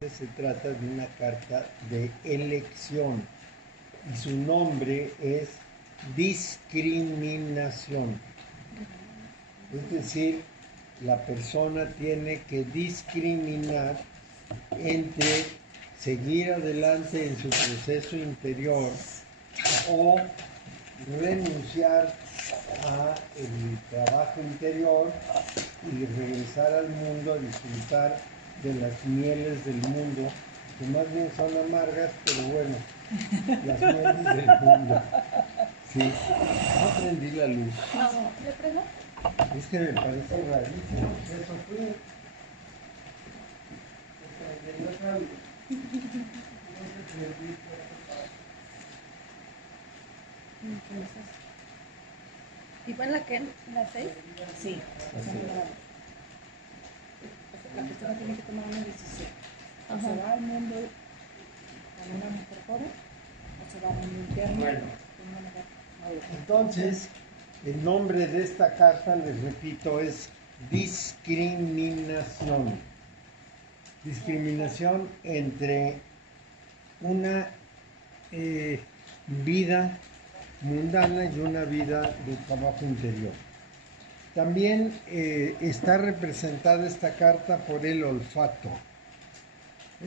Se trata de una carta de elección y su nombre es discriminación. Es decir, la persona tiene que discriminar entre seguir adelante en su proceso interior o renunciar a el trabajo interior y regresar al mundo a disfrutar de las mieles del mundo, que más bien son amargas, pero bueno, las mieles del mundo. Sí, no prendí la luz. No, ¿le prendo? Es que me parece rarísimo. Eso fue. Entonces, ¿y fue en la que? ¿La 6? Sí, Así. La persona tiene que tomar una decisión. O Ajá. se va al mundo con una mujer joven, o se va al mundo interno Bueno. con una mujer madura. Entonces, el nombre de esta carta, les repito, es discriminación. Discriminación entre una vida mundana y una vida de trabajo interior. También está representada esta carta por el olfato.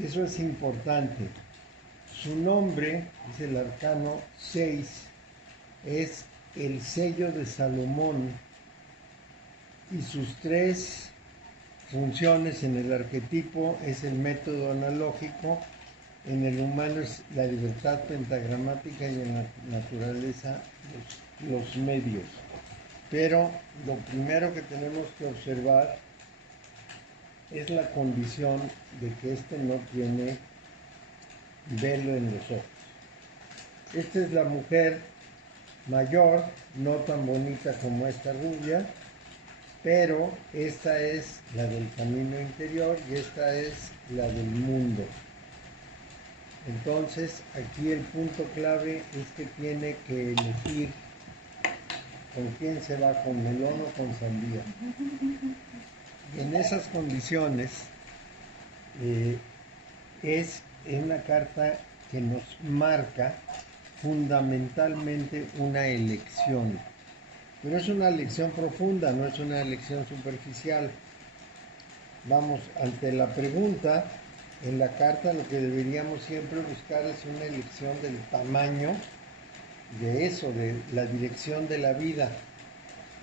Eso es importante. Su nombre, es el arcano 6, es el sello de Salomón y sus tres funciones en el arquetipo es el método analógico, en el humano es la libertad pentagramática y en la naturaleza los medios. Pero lo primero que tenemos que observar es la condición de que este no tiene velo en los ojos. Esta es la mujer mayor, no tan bonita como esta rubia, pero esta es la del camino interior y esta es la del mundo. Entonces, aquí el punto clave es que tiene que elegir con quién se va, con melón o con sandía. Y en esas condiciones es una carta que nos marca fundamentalmente una elección. Pero es una elección profunda, no es una elección superficial. Vamos, ante la pregunta, en la carta lo que deberíamos siempre buscar es una elección del tamaño de eso, de la dirección de la vida.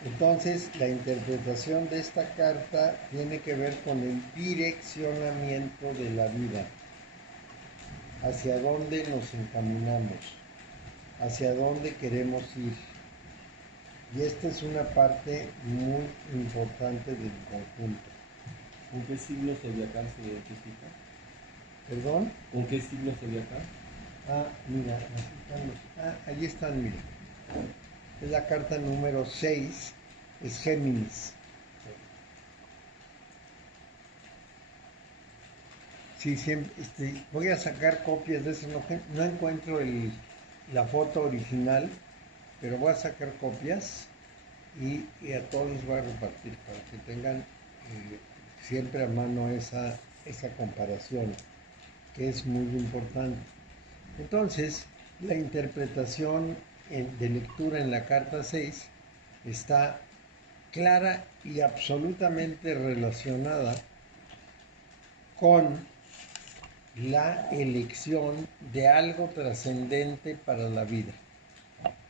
Entonces, la interpretación de esta carta tiene que ver con el direccionamiento de la vida. Hacia dónde nos encaminamos, hacia dónde queremos ir. Y esta es una parte muy importante del conjunto. ¿Con qué signo zodiacal se identifica? ¿Perdón? ¿Con qué signo zodiacal? Mira, ahí están, mira. Es la carta número 6, es Géminis. Sí, siempre, voy a sacar copias de eso, no encuentro la foto original, pero voy a sacar copias y a todos les voy a repartir para que tengan siempre a mano esa comparación, que es muy importante. Entonces, la interpretación de lectura en la carta 6 está clara y absolutamente relacionada con la elección de algo trascendente para la vida.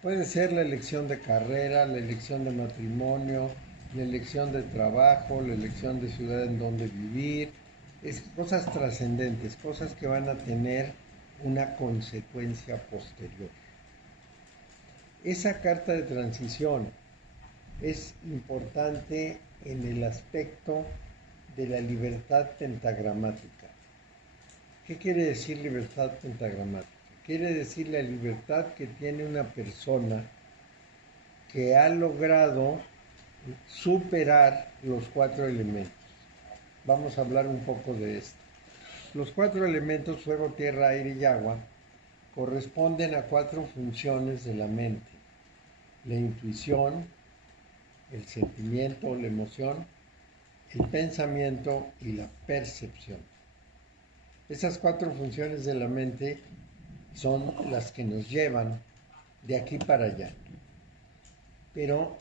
Puede ser la elección de carrera, la elección de matrimonio, la elección de trabajo, la elección de ciudad en donde vivir, cosas trascendentes, cosas que van a tener una consecuencia posterior. Esa carta de transición es importante en el aspecto de la libertad pentagramática. ¿Qué quiere decir libertad pentagramática? Quiere decir la libertad que tiene una persona que ha logrado superar los 4 elementos. Vamos a hablar un poco de esto. Los 4 elementos, fuego, tierra, aire y agua, corresponden a 4 funciones de la mente. La intuición, el sentimiento, la emoción, el pensamiento y la percepción. Esas 4 funciones de la mente son las que nos llevan de aquí para allá. Pero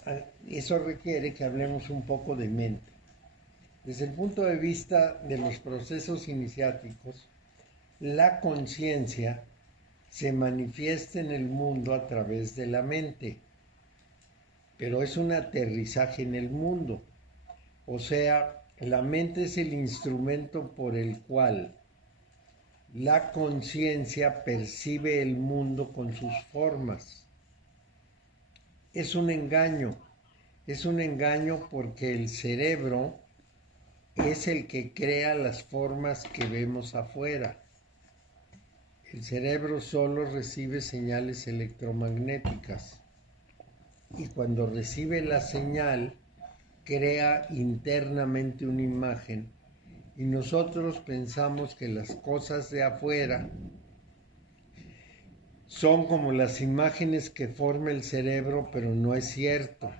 eso requiere que hablemos un poco de mente. Desde el punto de vista de los procesos iniciáticos, la conciencia se manifiesta en el mundo a través de la mente, pero es un aterrizaje en el mundo. O sea, la mente es el instrumento por el cual la conciencia percibe el mundo con sus formas. Es un engaño porque el cerebro es el que crea las formas que vemos afuera. El cerebro solo recibe señales electromagnéticas y cuando recibe la señal crea internamente una imagen y nosotros pensamos que las cosas de afuera son como las imágenes que forma el cerebro, pero no es cierto.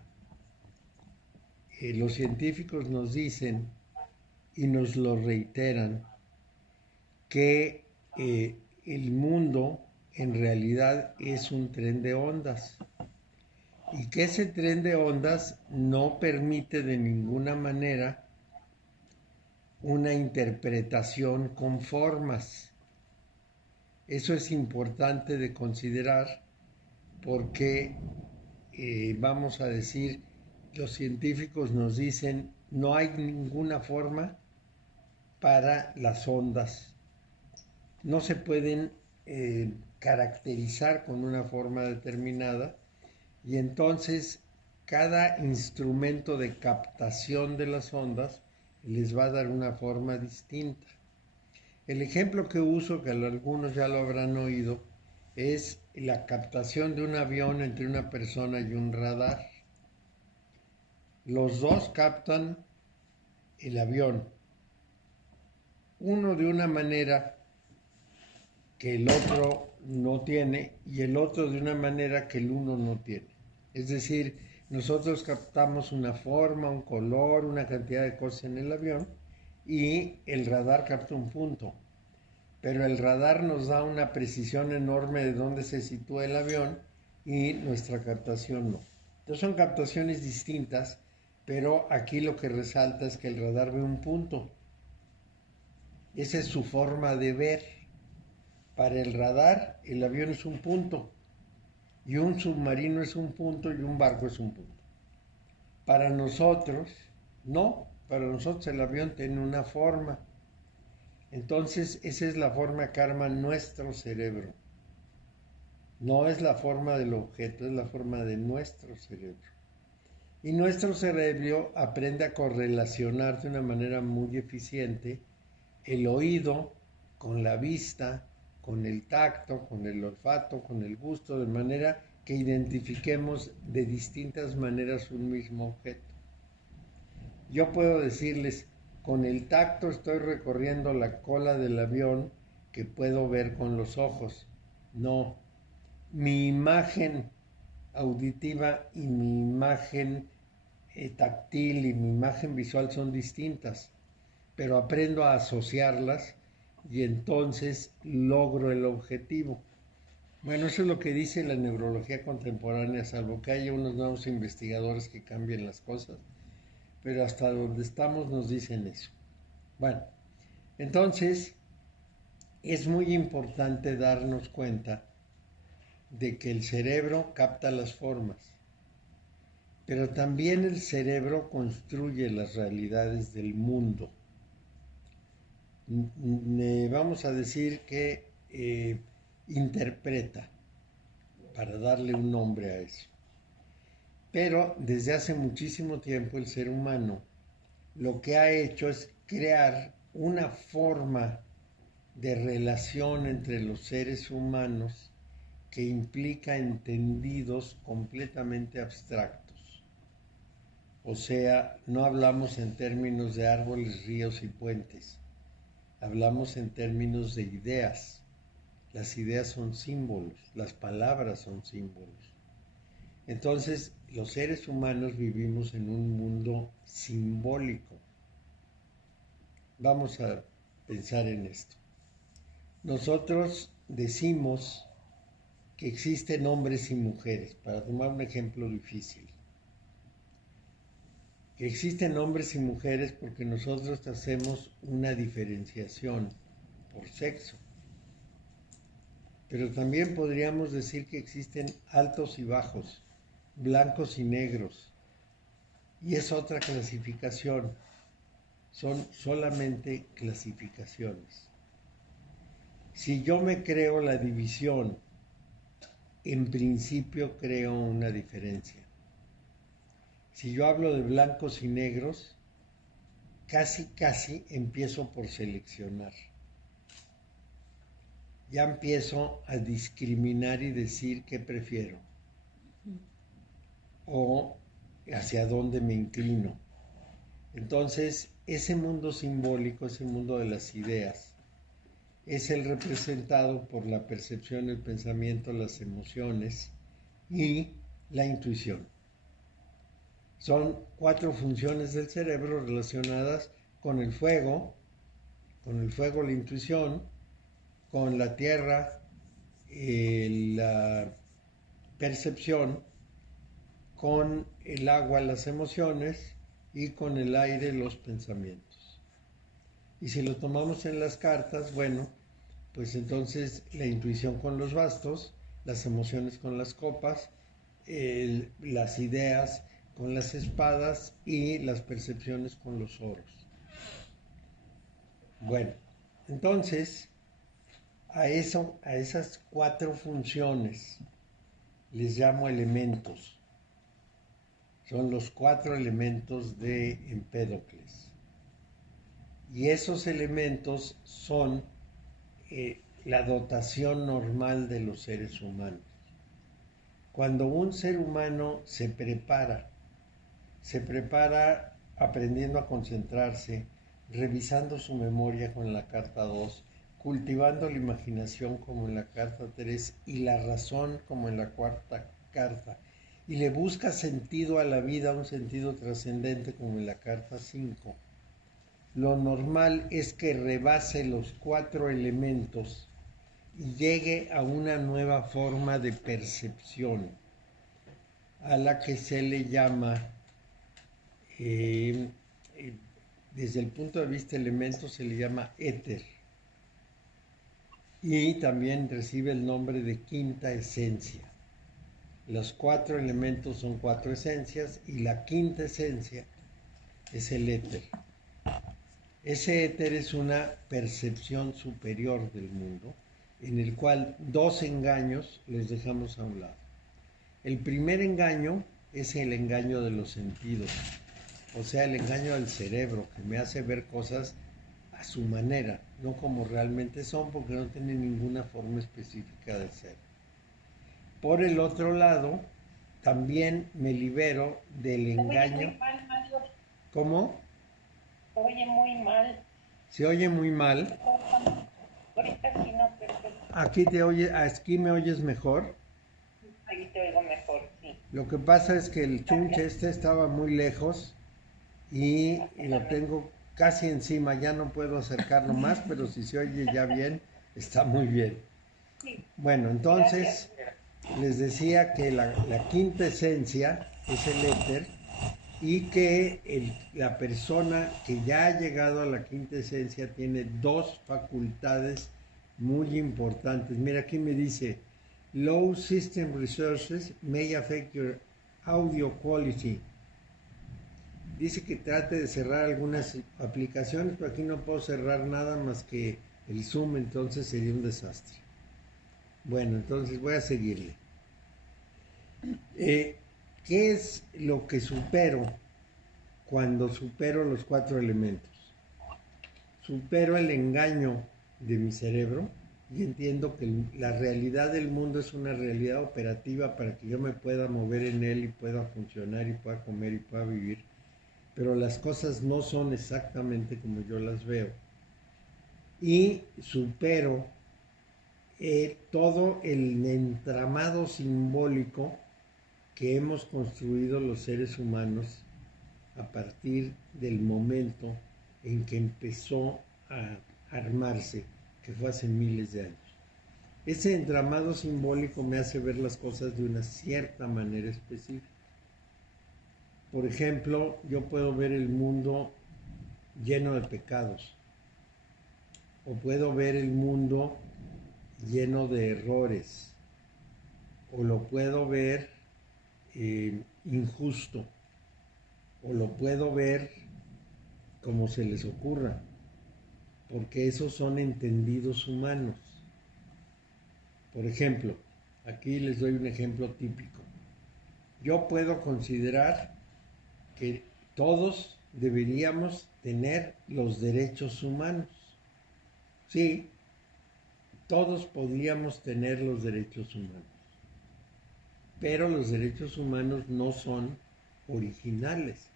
Los científicos nos dicen y nos lo reiteran que el mundo en realidad es un tren de ondas y que ese tren de ondas no permite de ninguna manera una interpretación con formas. Eso es importante de considerar porque vamos a decir, los científicos nos dicen no hay ninguna forma para las ondas. No se pueden caracterizar con una forma determinada y entonces cada instrumento de captación de las ondas les va a dar una forma distinta. El ejemplo que uso, que algunos ya lo habrán oído, es la captación de un avión entre una persona y un radar. Los dos captan el avión, uno de una manera que el otro no tiene y el otro de una manera que el uno no tiene. Es decir, nosotros captamos una forma, un color, una cantidad de cosas en el avión y el radar capta un punto. Pero el radar nos da una precisión enorme de dónde se sitúa el avión y nuestra captación no. Entonces son captaciones distintas, pero aquí lo que resalta es que el radar ve un punto. Esa es su forma de ver. Para el radar, el avión es un punto, y un submarino es un punto, y un barco es un punto. Para nosotros, no, para nosotros el avión tiene una forma. Entonces, esa es la forma que arma nuestro cerebro. No es la forma del objeto, es la forma de nuestro cerebro. Y nuestro cerebro aprende a correlacionar de una manera muy eficiente el oído con la vista, con el tacto, con el olfato, con el gusto, de manera que identifiquemos de distintas maneras un mismo objeto. Yo puedo decirles, con el tacto estoy recorriendo la cola del avión que puedo ver con los ojos. No, mi imagen auditiva y mi imagen táctil y mi imagen visual son distintas, pero aprendo a asociarlas y entonces logro el objetivo. Bueno, eso es lo que dice la neurología contemporánea, salvo que haya unos nuevos investigadores que cambien las cosas, pero hasta donde estamos nos dicen eso. Bueno, entonces es muy importante darnos cuenta de que el cerebro capta las formas, pero también el cerebro construye las realidades del mundo. Vamos a decir que interpreta, para darle un nombre a eso. Pero desde hace muchísimo tiempo el ser humano lo que ha hecho es crear una forma de relación entre los seres humanos que implica entendidos completamente abstractos. O sea, no hablamos en términos de árboles, ríos y puentes. Hablamos en términos de ideas. Las ideas son símbolos, las palabras son símbolos. Entonces, los seres humanos vivimos en un mundo simbólico. Vamos a pensar en esto. nosotros decimos que existen hombres y mujeres, para tomar un ejemplo difícil. Que existen hombres y mujeres porque nosotros hacemos una diferenciación por sexo. Pero también podríamos decir que existen altos y bajos, blancos y negros. Y es otra clasificación. Son solamente clasificaciones. Si yo me creo la división, en principio creo una diferencia. Si yo hablo de blancos y negros, casi empiezo por seleccionar. Ya empiezo a discriminar y decir qué prefiero o hacia dónde me inclino. Entonces, ese mundo simbólico, ese mundo de las ideas, es el representado por la percepción, el pensamiento, las emociones y la intuición. Son 4 funciones del cerebro relacionadas con el fuego, la intuición, con la tierra, la percepción, con el agua, las emociones, y con el aire, los pensamientos. Y si lo tomamos en las cartas, bueno, pues entonces la intuición con los bastos, las emociones con las copas, las ideas con las espadas y las percepciones con los oros. Bueno, entonces a esas 4 funciones les llamo elementos. Son los 4 elementos de Empédocles. Y esos elementos son la dotación normal de los seres humanos. Cuando un ser humano se prepara aprendiendo a concentrarse, revisando su memoria con la carta 2, cultivando la imaginación como en la carta 3 y la razón como en la cuarta carta, y le busca sentido a la vida, un sentido trascendente como en la carta 5. Lo normal es que rebase los 4 elementos y llegue a una nueva forma de percepción, a la que se le llama, desde el punto de vista elementos, se le llama éter. Y también recibe el nombre de quinta esencia. Los 4 elementos son 4 esencias y la quinta esencia es el éter. Ese éter es una percepción superior del mundo en el cual 2 engaños los dejamos a un lado. El primer engaño es el engaño de los sentidos, o sea, el engaño del cerebro, que me hace ver cosas a su manera, no como realmente son, porque no tienen ninguna forma específica de ser. Por el otro lado, también me libero del engaño. Se oye muy mal, Mario. ¿Cómo? Se oye muy mal. Se oye muy mal. Ahorita sí no, perfecto. Aquí me oyes mejor. Ahí te oigo mejor, sí. Lo que pasa es que el chunche estaba muy lejos y lo tengo casi encima, ya no puedo acercarlo más, pero si se oye ya bien, está muy bien. Bueno, entonces les decía que la quinta esencia es el éter y que la persona que ya ha llegado a la quinta esencia tiene 2 facultades muy importantes. Mira, aquí me dice, low system resources may affect your audio quality. Dice que trate de cerrar algunas aplicaciones, pero aquí no puedo cerrar nada más que el Zoom, entonces sería un desastre. Bueno, entonces voy a seguirle. ¿Qué es lo que supero cuando supero los 4 elementos? Supero el engaño de mi cerebro y entiendo que la realidad del mundo es una realidad operativa para que yo me pueda mover en él y pueda funcionar y pueda comer y pueda vivir, pero las cosas no son exactamente como yo las veo. Y supero todo el entramado simbólico que hemos construido los seres humanos a partir del momento en que empezó a armarse que fue hace miles de años. Ese entramado simbólico me hace ver las cosas de una cierta manera específica. Por ejemplo, yo puedo ver el mundo lleno de pecados, o puedo ver el mundo lleno de errores, o lo puedo ver injusto, o lo puedo ver como se les ocurra, porque esos son entendidos humanos. Por ejemplo, aquí les doy un ejemplo típico. Yo puedo considerar que todos deberíamos tener los derechos humanos. Sí, todos podríamos tener los derechos humanos. Pero los derechos humanos no son originales,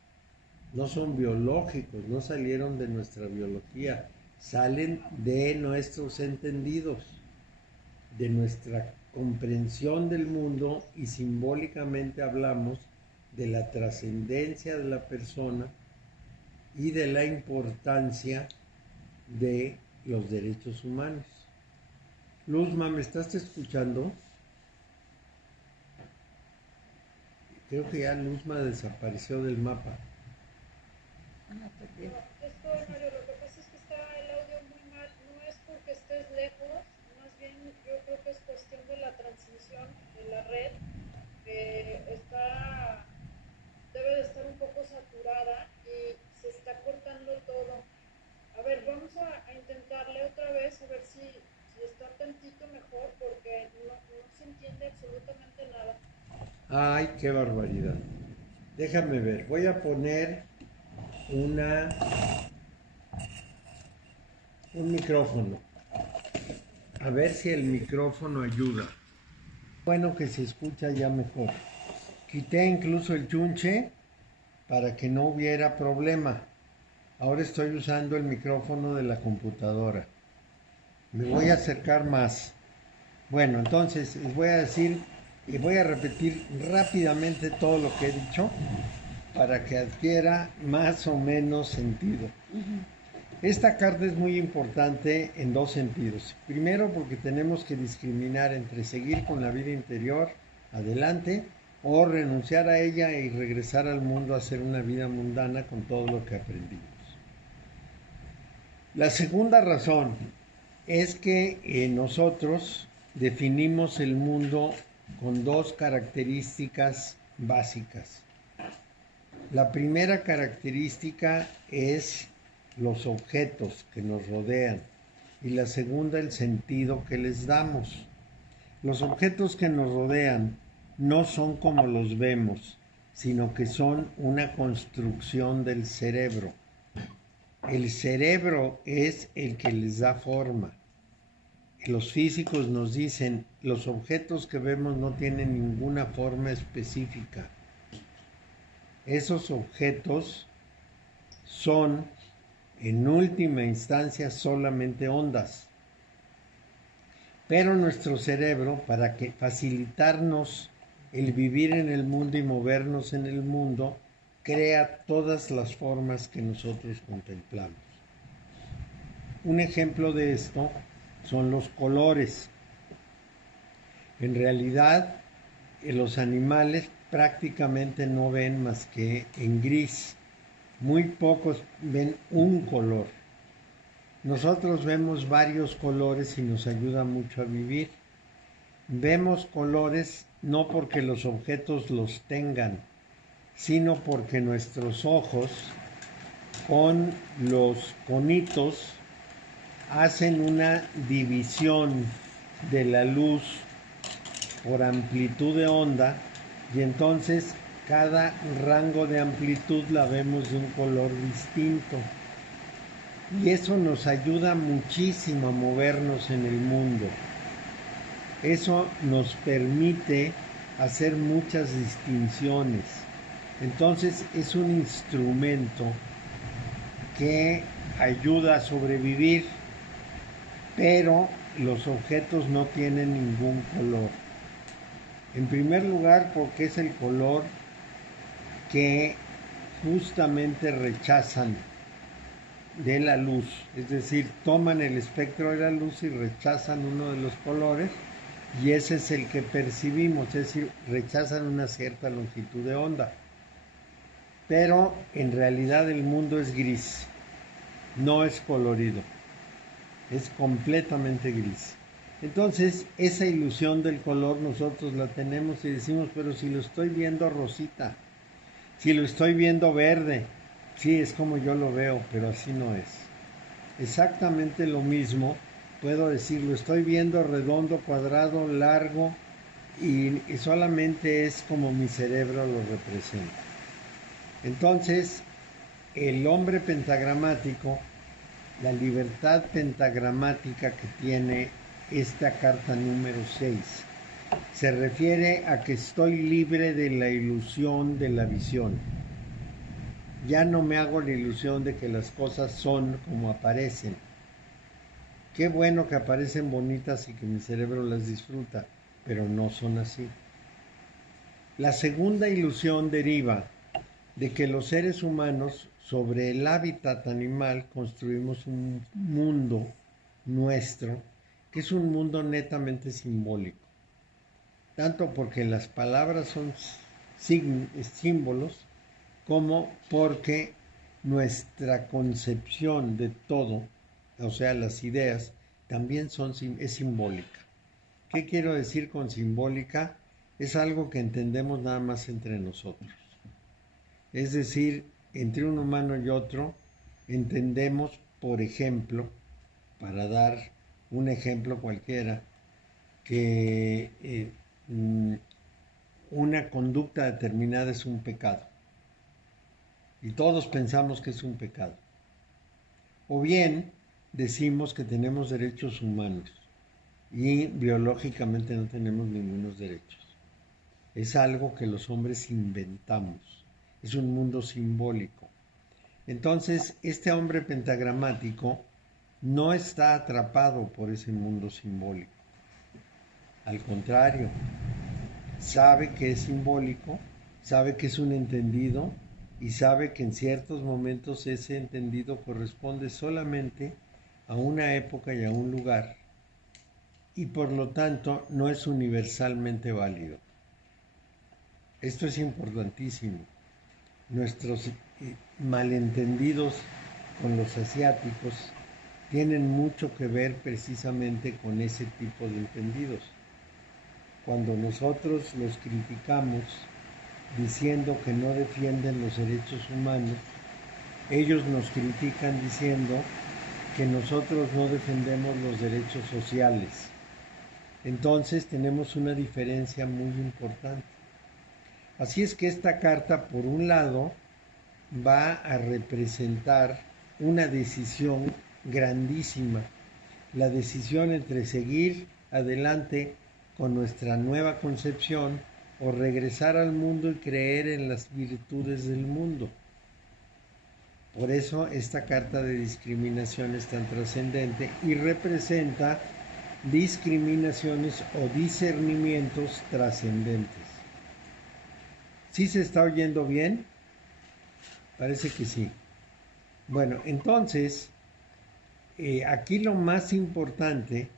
no son biológicos, no salieron de nuestra biología, salen de nuestros entendidos, de nuestra comprensión del mundo, y simbólicamente hablamos de la trascendencia de la persona y de la importancia de los derechos humanos. Luzma, ¿me estás escuchando? Creo que ya Luzma desapareció del mapa. Estoy, Mario, lo que pasa es que está el audio muy mal. No es porque estés lejos, más bien yo creo que es cuestión de la transmisión de la red, que debe de estar un poco saturada y se está cortando todo. A ver, vamos a intentarle otra vez, a ver si está tantito mejor, porque no se entiende absolutamente nada. Ay, qué barbaridad. Déjame ver, voy a poner un micrófono. A ver si el micrófono ayuda. Bueno, que se escucha ya mejor. Quité incluso el chunche para que no hubiera problema. Ahora estoy usando el micrófono de la computadora. Me voy a acercar más. Bueno, entonces les voy a decir y voy a repetir rápidamente todo lo que he dicho para que adquiera más o menos sentido. Esta carta es muy importante en dos sentidos. Primero, porque tenemos que discriminar entre seguir con la vida interior adelante o renunciar a ella y regresar al mundo a hacer una vida mundana con todo lo que aprendimos. La segunda razón es que nosotros definimos el mundo con dos características básicas. La primera característica es los objetos que nos rodean y la segunda el sentido que les damos. Los objetos que nos rodean no son como los vemos, sino que son una construcción del cerebro. El cerebro es el que les da forma. Los físicos nos dicen, los objetos que vemos no tienen ninguna forma específica. Esos objetos son, en última instancia, solamente ondas. Pero nuestro cerebro, para facilitarnos el vivir en el mundo y movernos en el mundo, crea todas las formas que nosotros contemplamos. Un ejemplo de esto son los colores. En realidad, los animales prácticamente no ven más que en gris. Muy pocos ven un color. Nosotros vemos varios colores y nos ayuda mucho a vivir. Vemos colores no porque los objetos los tengan, sino porque nuestros ojos con los conitos hacen una división de la luz por amplitud de onda y entonces cada rango de amplitud la vemos de un color distinto. Y eso nos ayuda muchísimo a movernos en el mundo. Eso nos permite hacer muchas distinciones. Entonces es un instrumento que ayuda a sobrevivir, pero los objetos no tienen ningún color. En primer lugar, porque es el color que justamente rechazan. de la luz, es decir, toman el espectro de la luz y rechazan uno de los colores y ese es el que percibimos, es decir, rechazan una cierta longitud de onda. Pero en realidad el mundo es gris, no es colorido, es completamente gris. Entonces, esa ilusión del color nosotros la tenemos y decimos, pero si lo estoy viendo rosita, si lo estoy viendo verde, sí, es como yo lo veo, pero así no es. Exactamente lo mismo, puedo decir, lo estoy viendo redondo, cuadrado, largo, y solamente es como mi cerebro lo representa. Entonces, el hombre pentagramático, la libertad pentagramática que tiene esta carta número 6, se refiere a que estoy libre de la ilusión de la visión. Ya no me hago la ilusión de que las cosas son como aparecen. Qué bueno que aparecen bonitas y que mi cerebro las disfruta, pero no son así. La segunda ilusión deriva de que los seres humanos sobre el hábitat animal construimos un mundo nuestro, que es un mundo netamente simbólico. Tanto porque las palabras son símbolos, como porque nuestra concepción de todo, o sea, las ideas, también es simbólica. ¿Qué quiero decir con simbólica? Es algo que entendemos nada más entre nosotros. Es decir, entre un humano y otro, entendemos, por ejemplo, para dar un ejemplo cualquiera, que una conducta determinada es un pecado. Y todos pensamos que es un pecado. O bien decimos que tenemos derechos humanos y biológicamente no tenemos ningunos derechos. Es algo que los hombres inventamos. Es un mundo simbólico. Entonces, este hombre pentagramático no está atrapado por ese mundo simbólico. Al contrario, sabe que es simbólico, sabe que es un entendido y sabe que en ciertos momentos ese entendido corresponde solamente a una época y a un lugar y por lo tanto no es universalmente válido. Esto es importantísimo. Nuestros malentendidos con los asiáticos tienen mucho que ver precisamente con ese tipo de entendidos. Cuando nosotros los criticamos diciendo que no defienden los derechos humanos, ellos nos critican diciendo que nosotros no defendemos los derechos sociales. Entonces tenemos una diferencia muy importante. Así es que esta carta, por un lado, va a representar una decisión grandísima, la decisión entre seguir adelante con nuestra nueva concepción o regresar al mundo y creer en las virtudes del mundo. Por eso esta carta de discriminación es tan trascendente y representa discriminaciones o discernimientos trascendentes. ¿Sí se está oyendo bien? Parece que sí. Bueno, entonces, aquí lo más importante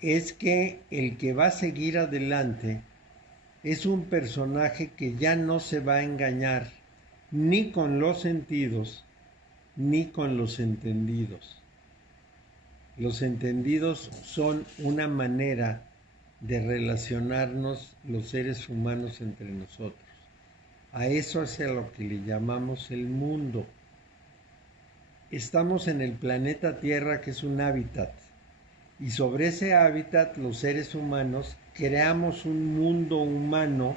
es que el que va a seguir adelante es un personaje que ya no se va a engañar ni con los sentidos ni con los entendidos. Los entendidos son una manera de relacionarnos los seres humanos entre nosotros. A eso es a lo que le llamamos el mundo. Estamos en el planeta Tierra, que es un hábitat, y sobre ese hábitat los seres humanos creamos un mundo humano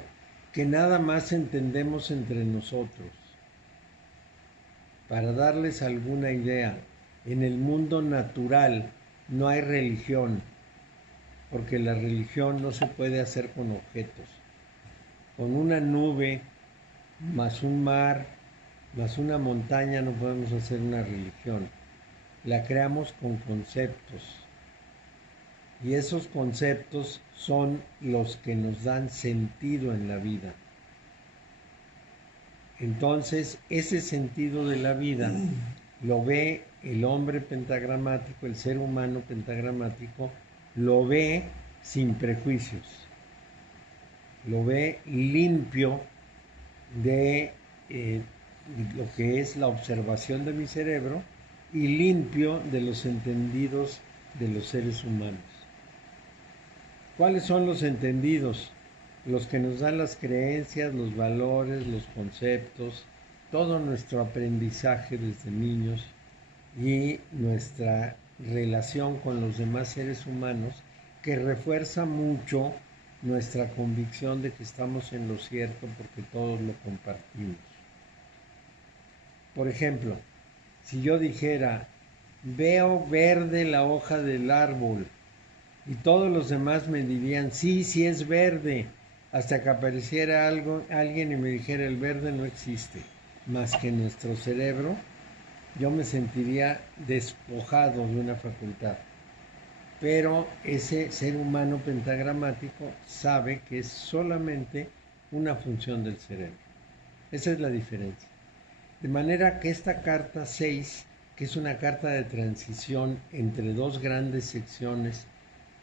que nada más entendemos entre nosotros. Para darles alguna idea, en el mundo natural no hay religión, porque la religión no se puede hacer con objetos. Con una nube, más un mar, más una montaña no podemos hacer una religión. La creamos con conceptos. Y esos conceptos son los que nos dan sentido en la vida. Entonces, ese sentido de la vida lo ve el hombre pentagramático, el ser humano pentagramático, lo ve sin prejuicios, lo ve limpio de lo que es la observación de mi cerebro y limpio de los entendidos de los seres humanos. ¿Cuáles son los entendidos? Los que nos dan las creencias, los valores, los conceptos, todo nuestro aprendizaje desde niños y nuestra relación con los demás seres humanos, que refuerza mucho nuestra convicción de que estamos en lo cierto porque todos lo compartimos. Por ejemplo, si yo dijera, veo verde la hoja del árbol, y todos los demás me dirían, sí, sí es verde, hasta que apareciera alguien y me dijera, el verde no existe, más que en nuestro cerebro, yo me sentiría despojado de una facultad. Pero ese ser humano pentagramático sabe que es solamente una función del cerebro. Esa es la diferencia. De manera que esta carta 6, que es una carta de transición entre dos grandes secciones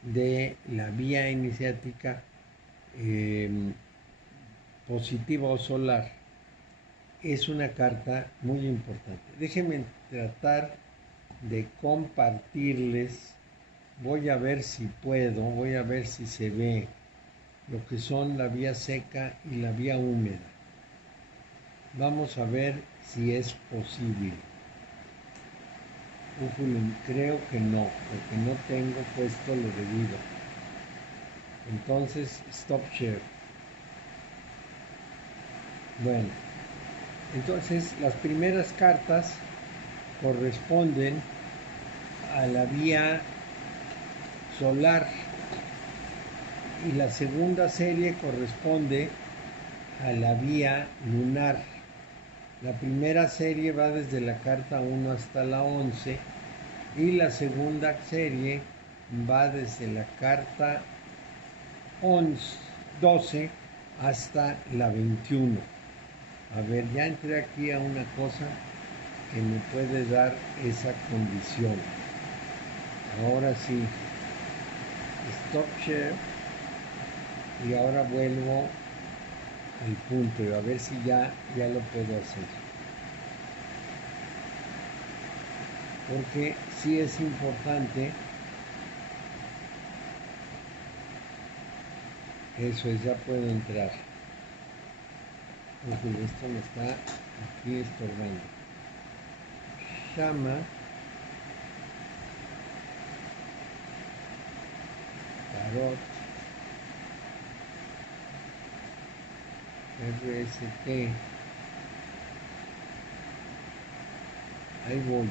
de la vía iniciática positiva o solar, es una carta muy importante. Déjenme tratar de compartirles, voy a ver si puedo, voy a ver si se ve lo que son la vía seca y la vía húmeda. Vamos a ver si es posible. Creo que no, porque no tengo puesto lo debido. Entonces, stop share. Bueno, entonces las primeras cartas corresponden a la vía solar y la segunda serie corresponde a la vía lunar. La primera serie va desde la carta 1 hasta la 11 y la segunda serie va desde la carta 12 hasta la 21. A ver, ya entré aquí a una cosa que me puede dar esa condición. Ahora sí, stop share y ahora vuelvo al punto y a ver si ya lo puedo hacer. Porque sí es importante, eso es, ya puedo entrar. Esto me está aquí estorbando. Llama Tarot RST. Ahí voy,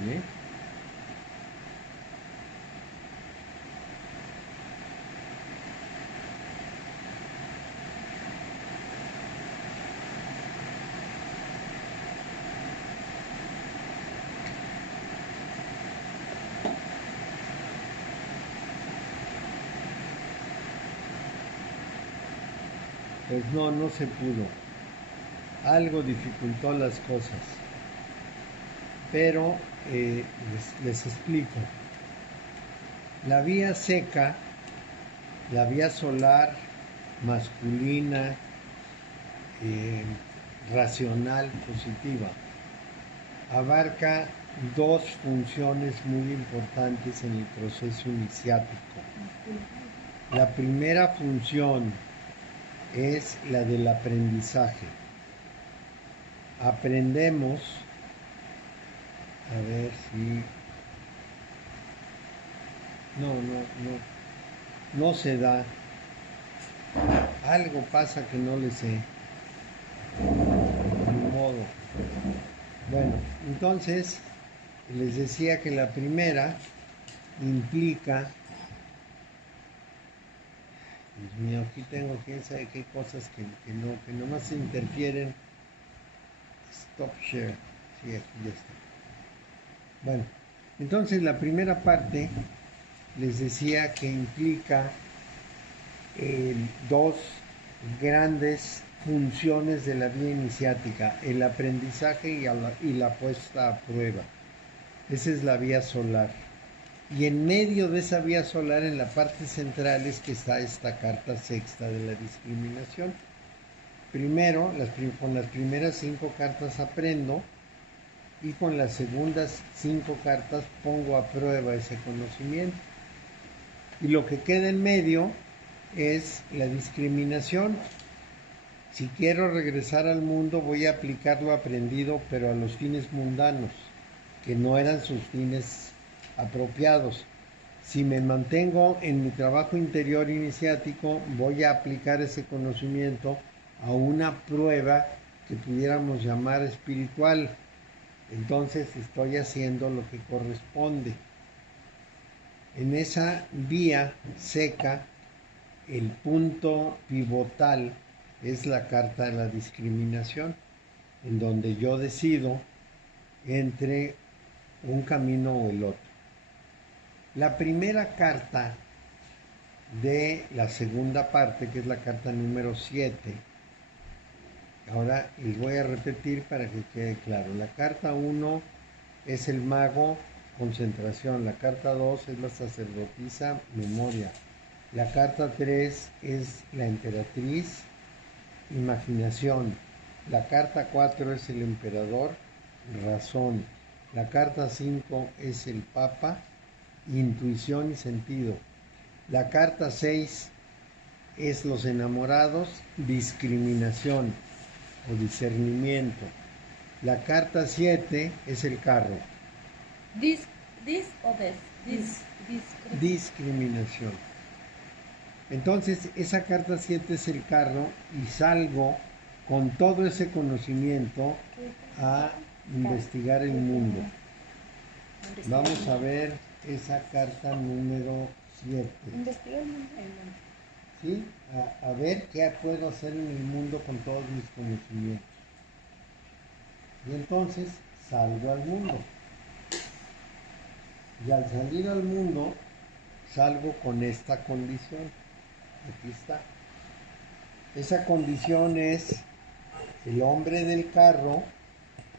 Pues no se pudo. Algo dificultó las cosas. Pero les explico. La vía seca, la vía solar, masculina, racional, positiva, abarca dos funciones muy importantes en el proceso iniciático. La primera función es la del aprendizaje. Aprendemos, a ver si... No se da. Algo pasa que no le sé. Ni modo. Bueno, entonces les decía que la primera implica... Dios mío, aquí tengo quién sabe qué cosas que nomás interfieren. Stop share. Sí, aquí ya está. Bueno, entonces la primera parte les decía que implica dos grandes funciones de la vía iniciática, el aprendizaje y la puesta a prueba. Esa es la vía solar. Y en medio de esa vía solar, en la parte central, es que está esta carta sexta de la discriminación. Primero, con las primeras 5 cartas aprendo y con las segundas 5 cartas pongo a prueba ese conocimiento. Y lo que queda en medio es la discriminación. Si quiero regresar al mundo, voy a aplicar lo aprendido, pero a los fines mundanos, que no eran sus fines apropiados. Si me mantengo en mi trabajo interior iniciático, voy a aplicar ese conocimiento a una prueba que pudiéramos llamar espiritual. Entonces estoy haciendo lo que corresponde. En esa vía seca, el punto pivotal es la carta de la discriminación, en donde yo decido entre un camino o el otro. La primera carta de la segunda parte, que es la carta número 7, ahora les voy a repetir para que quede claro. La carta 1 es el mago, concentración. La carta 2 es la sacerdotisa, memoria. La carta 3 es la emperatriz, imaginación. La carta 4 es el emperador, razón. La carta 5 es el papa, intuición y sentido. La carta 6 es los enamorados, discriminación o discernimiento. La carta 7 es el carro. Discriminación. Entonces, esa carta 7 es el carro y salgo con todo ese conocimiento a investigar el mundo. Vamos a ver esa carta número 7. Investigar el mundo. ¿Sí? A ver qué puedo hacer en el mundo con todos mis conocimientos. Y entonces salgo al mundo. Y al salir al mundo, salgo con esta condición. Aquí está. Esa condición es: el hombre del carro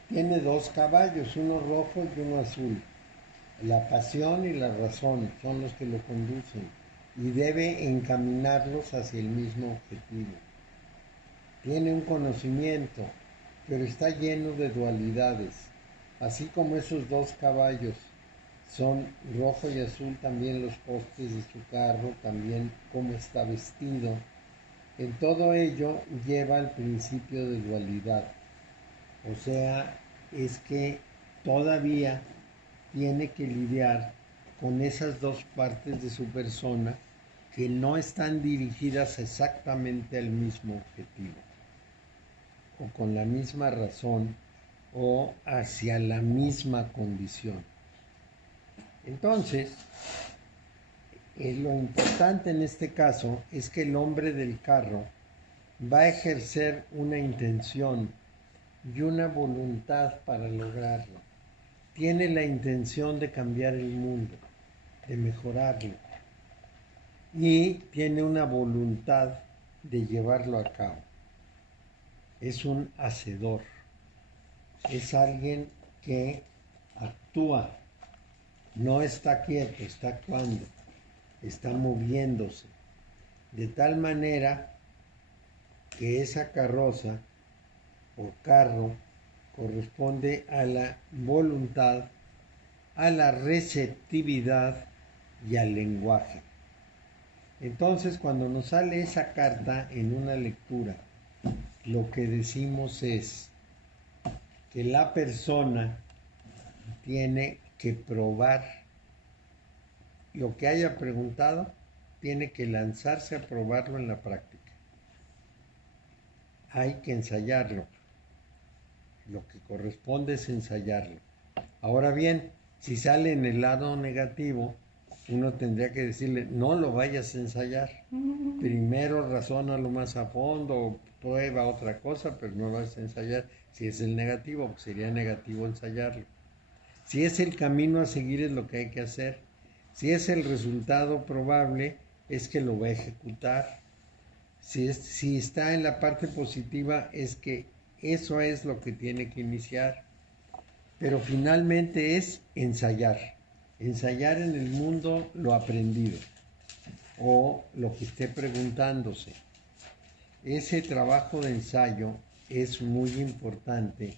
tiene 2 caballos, uno rojo y uno azul. La pasión y la razón son los que lo conducen y debe encaminarlos hacia el mismo objetivo. Tiene un conocimiento, pero está lleno de dualidades. Así como esos 2 caballos son rojo y azul, también los postes de su carro, también cómo está vestido. En todo ello lleva al principio de dualidad. O sea, es que todavía tiene que lidiar con esas 2 partes de su persona que no están dirigidas exactamente al mismo objetivo, o con la misma razón, o hacia la misma condición. Entonces, lo importante en este caso es que el hombre del carro va a ejercer una intención y una voluntad para lograrlo. Tiene la intención de cambiar el mundo, de mejorarlo, y tiene una voluntad de llevarlo a cabo. Es un hacedor, es alguien que actúa, no está quieto, está actuando, está moviéndose, de tal manera que esa carroza o carro corresponde a la voluntad, a la receptividad y al lenguaje. Entonces, cuando nos sale esa carta en una lectura, lo que decimos es que la persona tiene que probar lo que haya preguntado, tiene que lanzarse a probarlo en la práctica. Hay que ensayarlo. Lo que corresponde es ensayarlo. Ahora bien, si sale en el lado negativo, uno tendría que decirle: no lo vayas a ensayar. Primero razónalo más a fondo, prueba otra cosa, pero no lo vayas a ensayar. Si es el negativo, pues sería negativo ensayarlo. Si es el camino a seguir, es lo que hay que hacer. Si es el resultado probable, es que lo va a ejecutar. Si está en la parte positiva, es que eso es lo que tiene que iniciar. pero finalmente es ensayar. Ensayar en el mundo lo aprendido o lo que esté preguntándose. Ese trabajo de ensayo es muy importante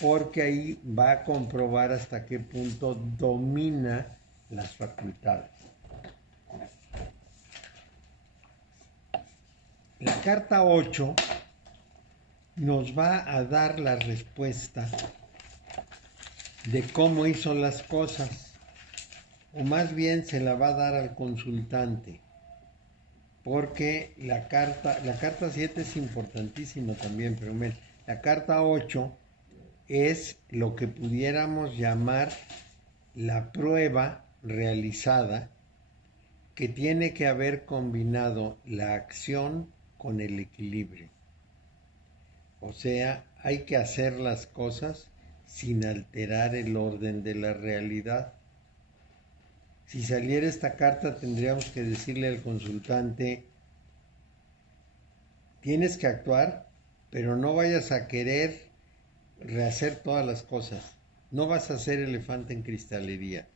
porque ahí va a comprobar hasta qué punto domina las facultades. La carta 8 nos va a dar la respuesta de cómo hizo las cosas, o más bien se la va a dar al consultante, porque la carta 7 es importantísima también, pero la carta 8 es lo que pudiéramos llamar la prueba realizada, que tiene que haber combinado la acción con el equilibrio. O sea, hay que hacer las cosas sin alterar el orden de la realidad. Si saliera esta carta, tendríamos que decirle al consultante: tienes que actuar, pero no vayas a querer rehacer todas las cosas. No vas a ser elefante en cristalería,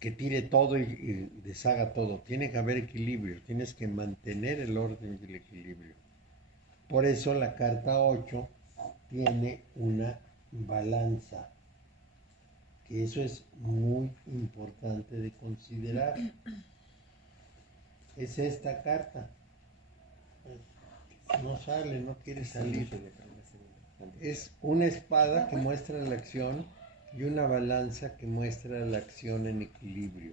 que tire todo y deshaga todo. Tiene que haber equilibrio, tienes que mantener el orden y el equilibrio. Por eso la carta 8 tiene una balanza, que eso es muy importante de considerar. Es esta carta. No sale, no quiere salir. Es una espada que muestra la acción y una balanza que muestra la acción en equilibrio,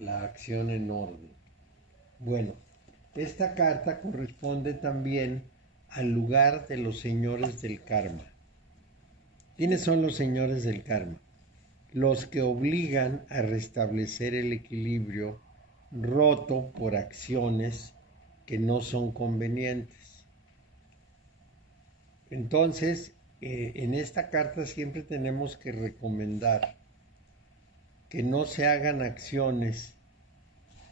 la acción en orden. Bueno, esta carta corresponde también al lugar de los señores del karma. ¿Quiénes son los señores del karma? Los que obligan a restablecer el equilibrio roto por acciones que no son convenientes. Entonces, en esta carta siempre tenemos que recomendar que no se hagan acciones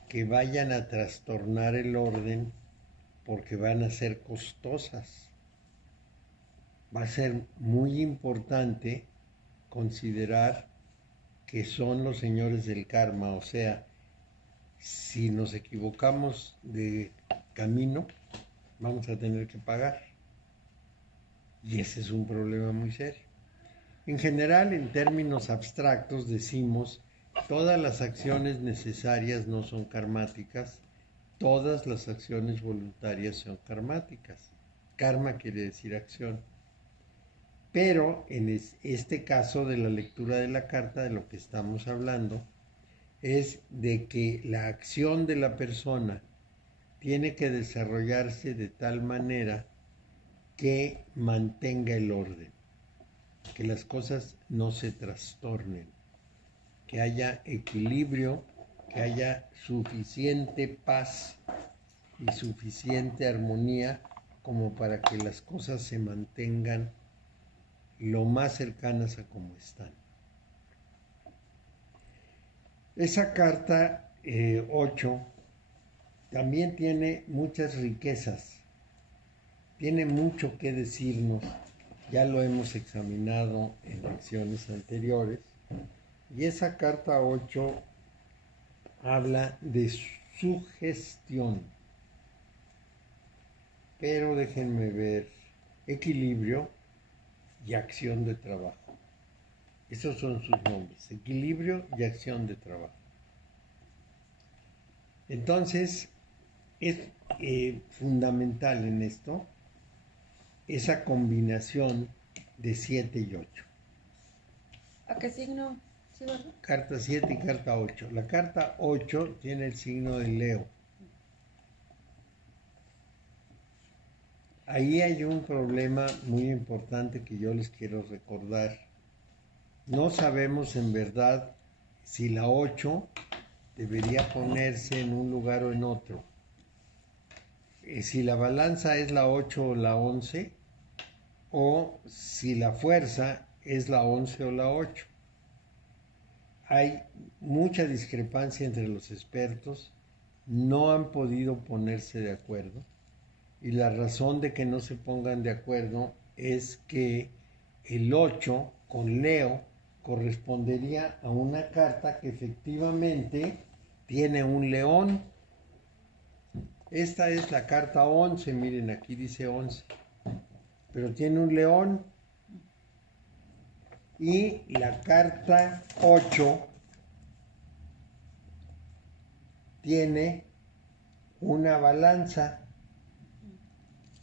que vayan a trastornar el orden, porque van a ser costosas. Va a ser muy importante considerar que son los señores del karma, o sea, si nos equivocamos de camino, vamos a tener que pagar. Y ese es un problema muy serio. En general, en términos abstractos, decimos: todas las acciones necesarias no son karmáticas, todas las acciones voluntarias son karmáticas. Karma quiere decir acción. Pero en este caso de la lectura de la carta, de lo que estamos hablando es de que la acción de la persona tiene que desarrollarse de tal manera que mantenga el orden, que las cosas no se trastornen, que haya equilibrio, que haya suficiente paz y suficiente armonía como para que las cosas se mantengan lo más cercanas a como están. Esa carta 8 también tiene muchas riquezas, tiene mucho que decirnos, ya lo hemos examinado en lecciones anteriores, y esa carta 8 habla de sugestión, pero déjenme ver, equilibrio y acción de trabajo. Esos son sus nombres: equilibrio y acción de trabajo. Entonces, es fundamental en esto esa combinación de 7 y 8. ¿A qué signo? ¿Sí, verdad? Carta 7 y carta 8. La carta 8 tiene el signo de Leo. Ahí hay un problema muy importante que yo les quiero recordar. No sabemos en verdad si la 8 debería ponerse en un lugar o en otro. Si la balanza es la 8 o la 11, o si la fuerza es la 11 o la 8. Hay mucha discrepancia entre los expertos, no han podido ponerse de acuerdo, y la razón de que no se pongan de acuerdo es que el 8 con Leo correspondería a una carta que efectivamente tiene un león. Esta es la carta 11, miren, aquí dice 11, pero tiene un león. Y la carta 8 tiene una balanza.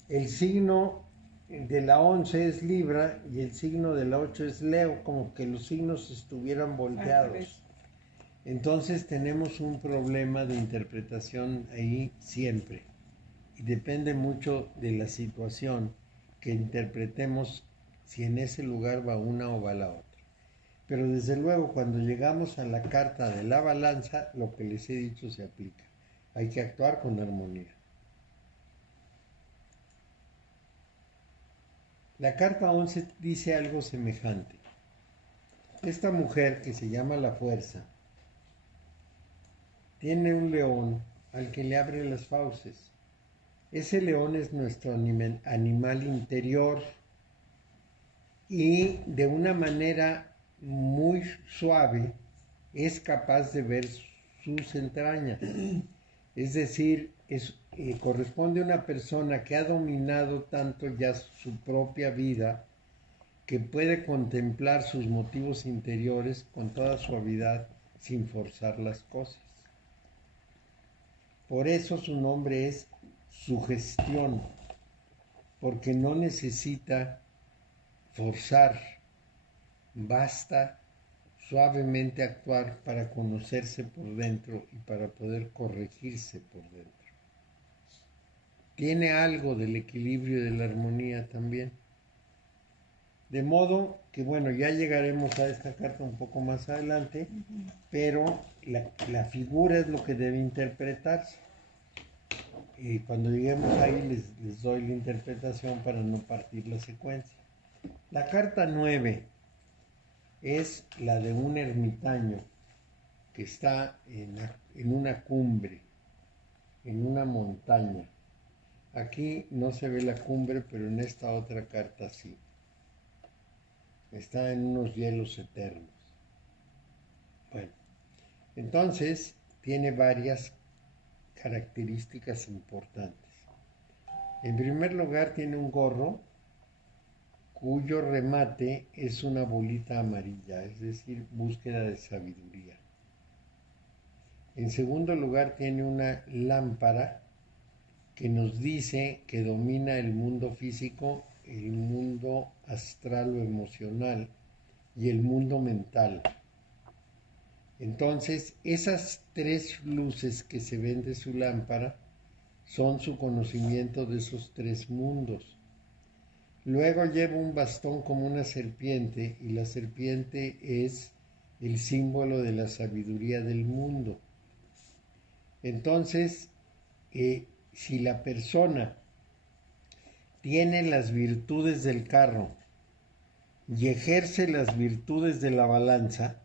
El signo de la 11 es Libra y el signo de la 8 es Leo, como que los signos estuvieran volteados. Entonces tenemos un problema de interpretación ahí siempre. Y depende mucho de la situación que interpretemos si en ese lugar va una o va la otra. Pero desde luego cuando llegamos a la carta de la balanza, lo que les he dicho se aplica. Hay que actuar con armonía. La carta 11 dice algo semejante. Esta mujer que se llama la fuerza tiene un león al que le abre las fauces. Ese león es nuestro animal interior y de una manera muy suave es capaz de ver sus entrañas. Es decir, corresponde a una persona que ha dominado tanto ya su propia vida que puede contemplar sus motivos interiores con toda suavidad sin forzar las cosas. Por eso su nombre es sugestión, porque no necesita forzar, basta suavemente actuar para conocerse por dentro y para poder corregirse por dentro. Tiene algo del equilibrio y de la armonía también. De modo que, bueno, ya llegaremos a esta carta un poco más adelante, pero la figura es lo que debe interpretarse. Y cuando lleguemos ahí les doy la interpretación para no partir la secuencia. La carta 9 es la de un ermitaño que está en una cumbre, en una montaña. Aquí no se ve la cumbre, pero en esta otra carta sí. Está en unos hielos eternos. Bueno, entonces tiene varias características importantes. En primer lugar, tiene un gorro cuyo remate es una bolita amarilla, es decir, búsqueda de sabiduría. En segundo lugar, tiene una lámpara que nos dice que domina el mundo físico, el mundo astral o emocional y el mundo mental. Entonces, esas tres luces que se ven de su lámpara son su conocimiento de esos tres mundos. Luego lleva un bastón como una serpiente y la serpiente es el símbolo de la sabiduría del mundo. Entonces, si la persona tiene las virtudes del carro y ejerce las virtudes de la balanza,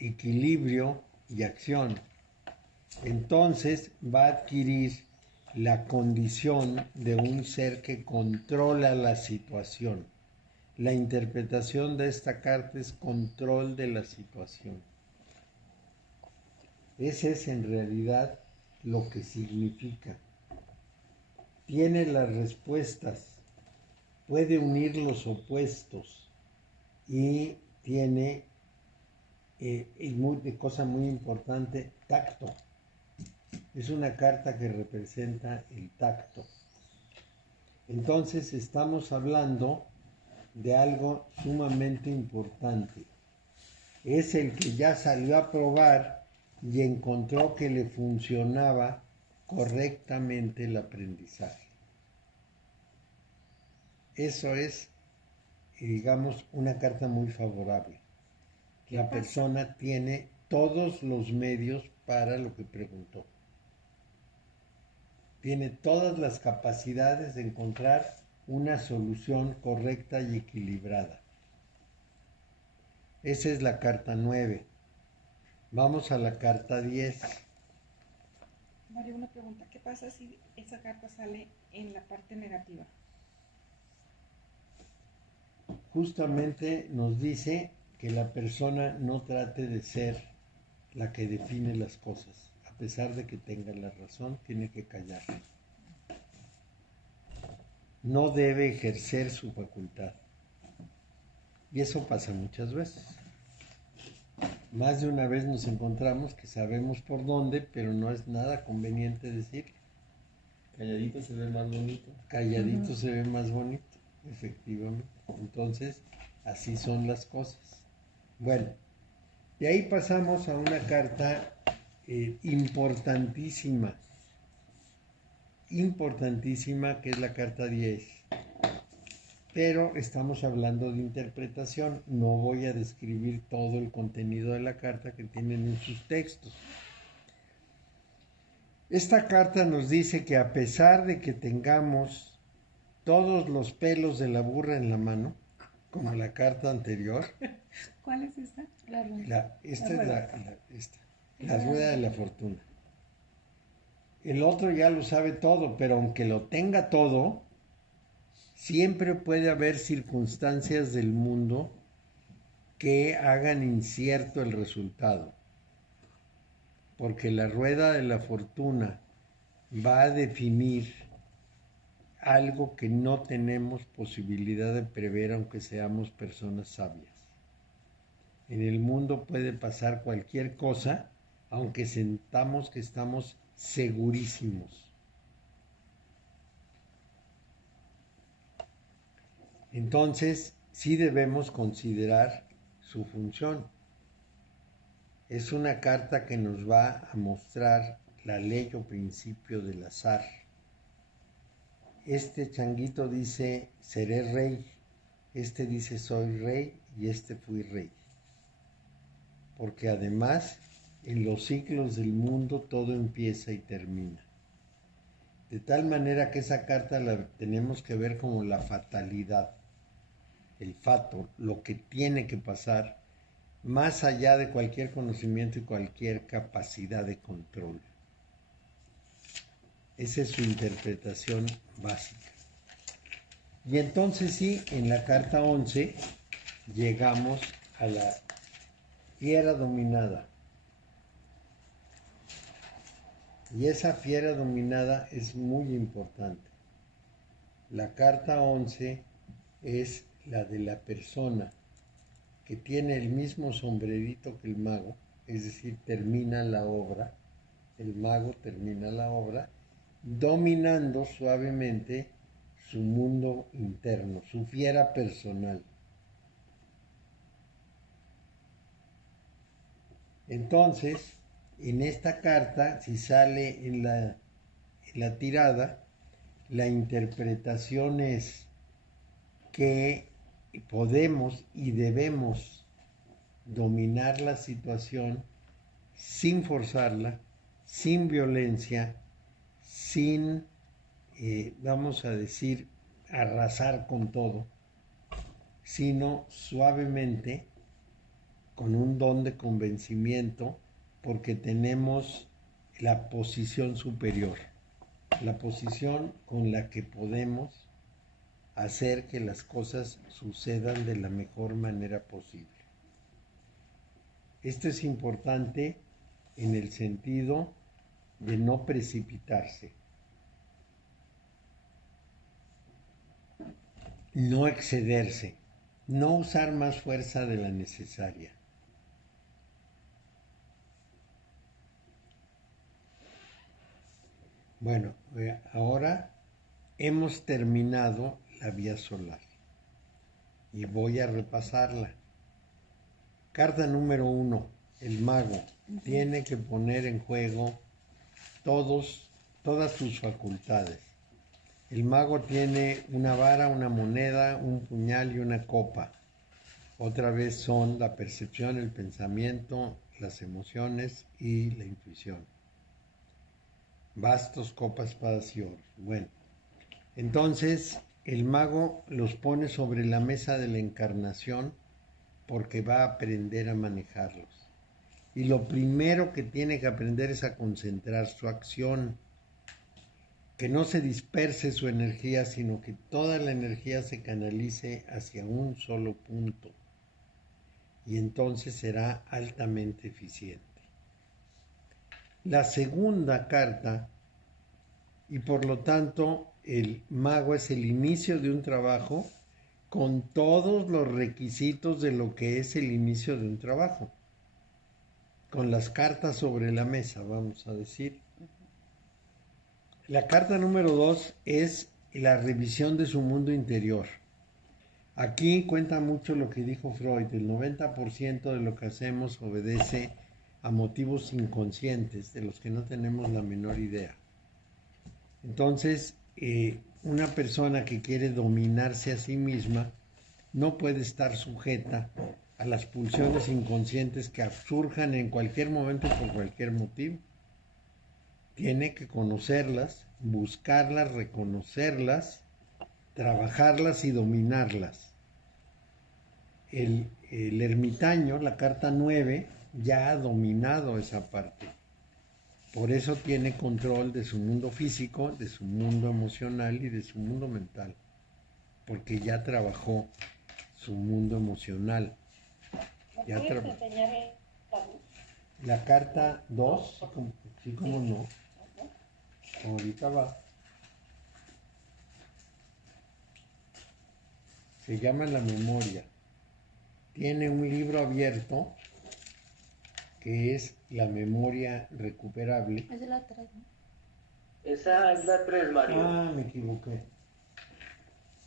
equilibrio y acción, entonces va a adquirir la condición de un ser que controla la situación. La interpretación de esta carta es control de la situación. Ese es en realidad lo que significa. Tiene las respuestas, puede unir los opuestos y tiene, cosa muy importante, tacto. Es una carta que representa el tacto. Entonces estamos hablando de algo sumamente importante. Es el que ya salió a probar y encontró que le funcionaba correctamente el aprendizaje. Eso es, digamos, una carta muy favorable. La persona tiene todos los medios para lo que preguntó. Tiene todas las capacidades de encontrar una solución correcta y equilibrada. Esa es la carta 9. Vamos a la carta 10. María, una pregunta. ¿Qué pasa si esa carta sale en la parte negativa? justamente nos dice que la persona no trate de ser la que define las cosas. A pesar de que tenga la razón, tiene que callar. No debe ejercer su facultad. Y eso pasa muchas veces. Más de una vez nos encontramos que sabemos por dónde, pero no es nada conveniente decir. Calladito se ve más bonito. Calladito se ve más bonito, efectivamente. Entonces, así son las cosas. Bueno, de ahí pasamos a una carta importantísima, que es la carta 10. Pero estamos hablando de interpretación, no voy a describir todo el contenido de la carta que tienen en sus textos. Esta carta nos dice que a pesar de que tengamos todos los pelos de la burra en la mano, como la carta anterior. ¿Cuál es esta? La rueda. Esta es la rueda de la fortuna. El otro ya lo sabe todo, pero aunque lo tenga todo, siempre puede haber circunstancias del mundo que hagan incierto el resultado. Porque la rueda de la fortuna va a definir algo que no tenemos posibilidad de prever aunque seamos personas sabias. En el mundo puede pasar cualquier cosa, aunque sentamos que estamos segurísimos. Entonces, sí debemos considerar su función. Es una carta que nos va a mostrar la ley o principio del azar. Este changuito dice, seré rey. Este dice, soy rey, y este fui rey. Porque además, en los ciclos del mundo todo empieza y termina. De tal manera que esa carta la tenemos que ver como la fatalidad, el fato, lo que tiene que pasar, más allá de cualquier conocimiento y cualquier capacidad de control. Esa es su interpretación básica. Y entonces sí, en la carta 11 llegamos a la fiera dominada. Y esa fiera dominada es muy importante. La carta 11 es la de la persona que tiene el mismo sombrerito que el mago, es decir, termina la obra, el mago termina la obra, dominando suavemente su mundo interno, su fiera personal. Entonces, en esta carta, si sale en la tirada, la interpretación es que podemos y debemos dominar la situación sin forzarla, sin violencia, sin, vamos a decir, arrasar con todo, sino suavemente, con un don de convencimiento, porque tenemos la posición superior, la posición con la que podemos hacer que las cosas sucedan de la mejor manera posible. Esto es importante en el sentido de no precipitarse, no excederse, no usar más fuerza de la necesaria. Bueno, ahora hemos terminado la vía solar y voy a repasarla. Carta número 1, el mago tiene que poner en juego todas sus facultades. El mago tiene una vara, una moneda, un puñal y una copa. Otra vez son la percepción, el pensamiento, las emociones y la intuición. Bastos, copas, espadas y oros. Bueno, entonces el mago los pone sobre la mesa de la encarnación porque va a aprender a manejarlos. Y lo primero que tiene que aprender es a concentrar su acción. que no se disperse su energía, sino que toda la energía se canalice hacia un solo punto. Y entonces será altamente eficiente. La segunda carta, y por lo tanto el mago es el inicio de un trabajo con todos los requisitos de lo que es el inicio de un trabajo. Con las cartas sobre la mesa, vamos a decir. La carta número 2 es la revisión de su mundo interior. Aquí cuenta mucho lo que dijo Freud, el 90% de lo que hacemos obedece a motivos inconscientes de los que no tenemos la menor idea. Entonces, una persona que quiere dominarse a sí misma no puede estar sujeta a las pulsiones inconscientes que surjan en cualquier momento por cualquier motivo. Tiene que conocerlas, buscarlas, reconocerlas, trabajarlas y dominarlas. El ermitaño, la carta 9, ya ha dominado esa parte. Por eso tiene control de su mundo físico, de su mundo emocional y de su mundo mental. Porque ya trabajó su mundo emocional. Ya la carta 2, sí, como no. Ahorita va. Se llama la memoria. Tiene un libro abierto que es la memoria recuperable. Es de la 3, ¿no? Esa es la 3, Mario. Ah, me equivoqué.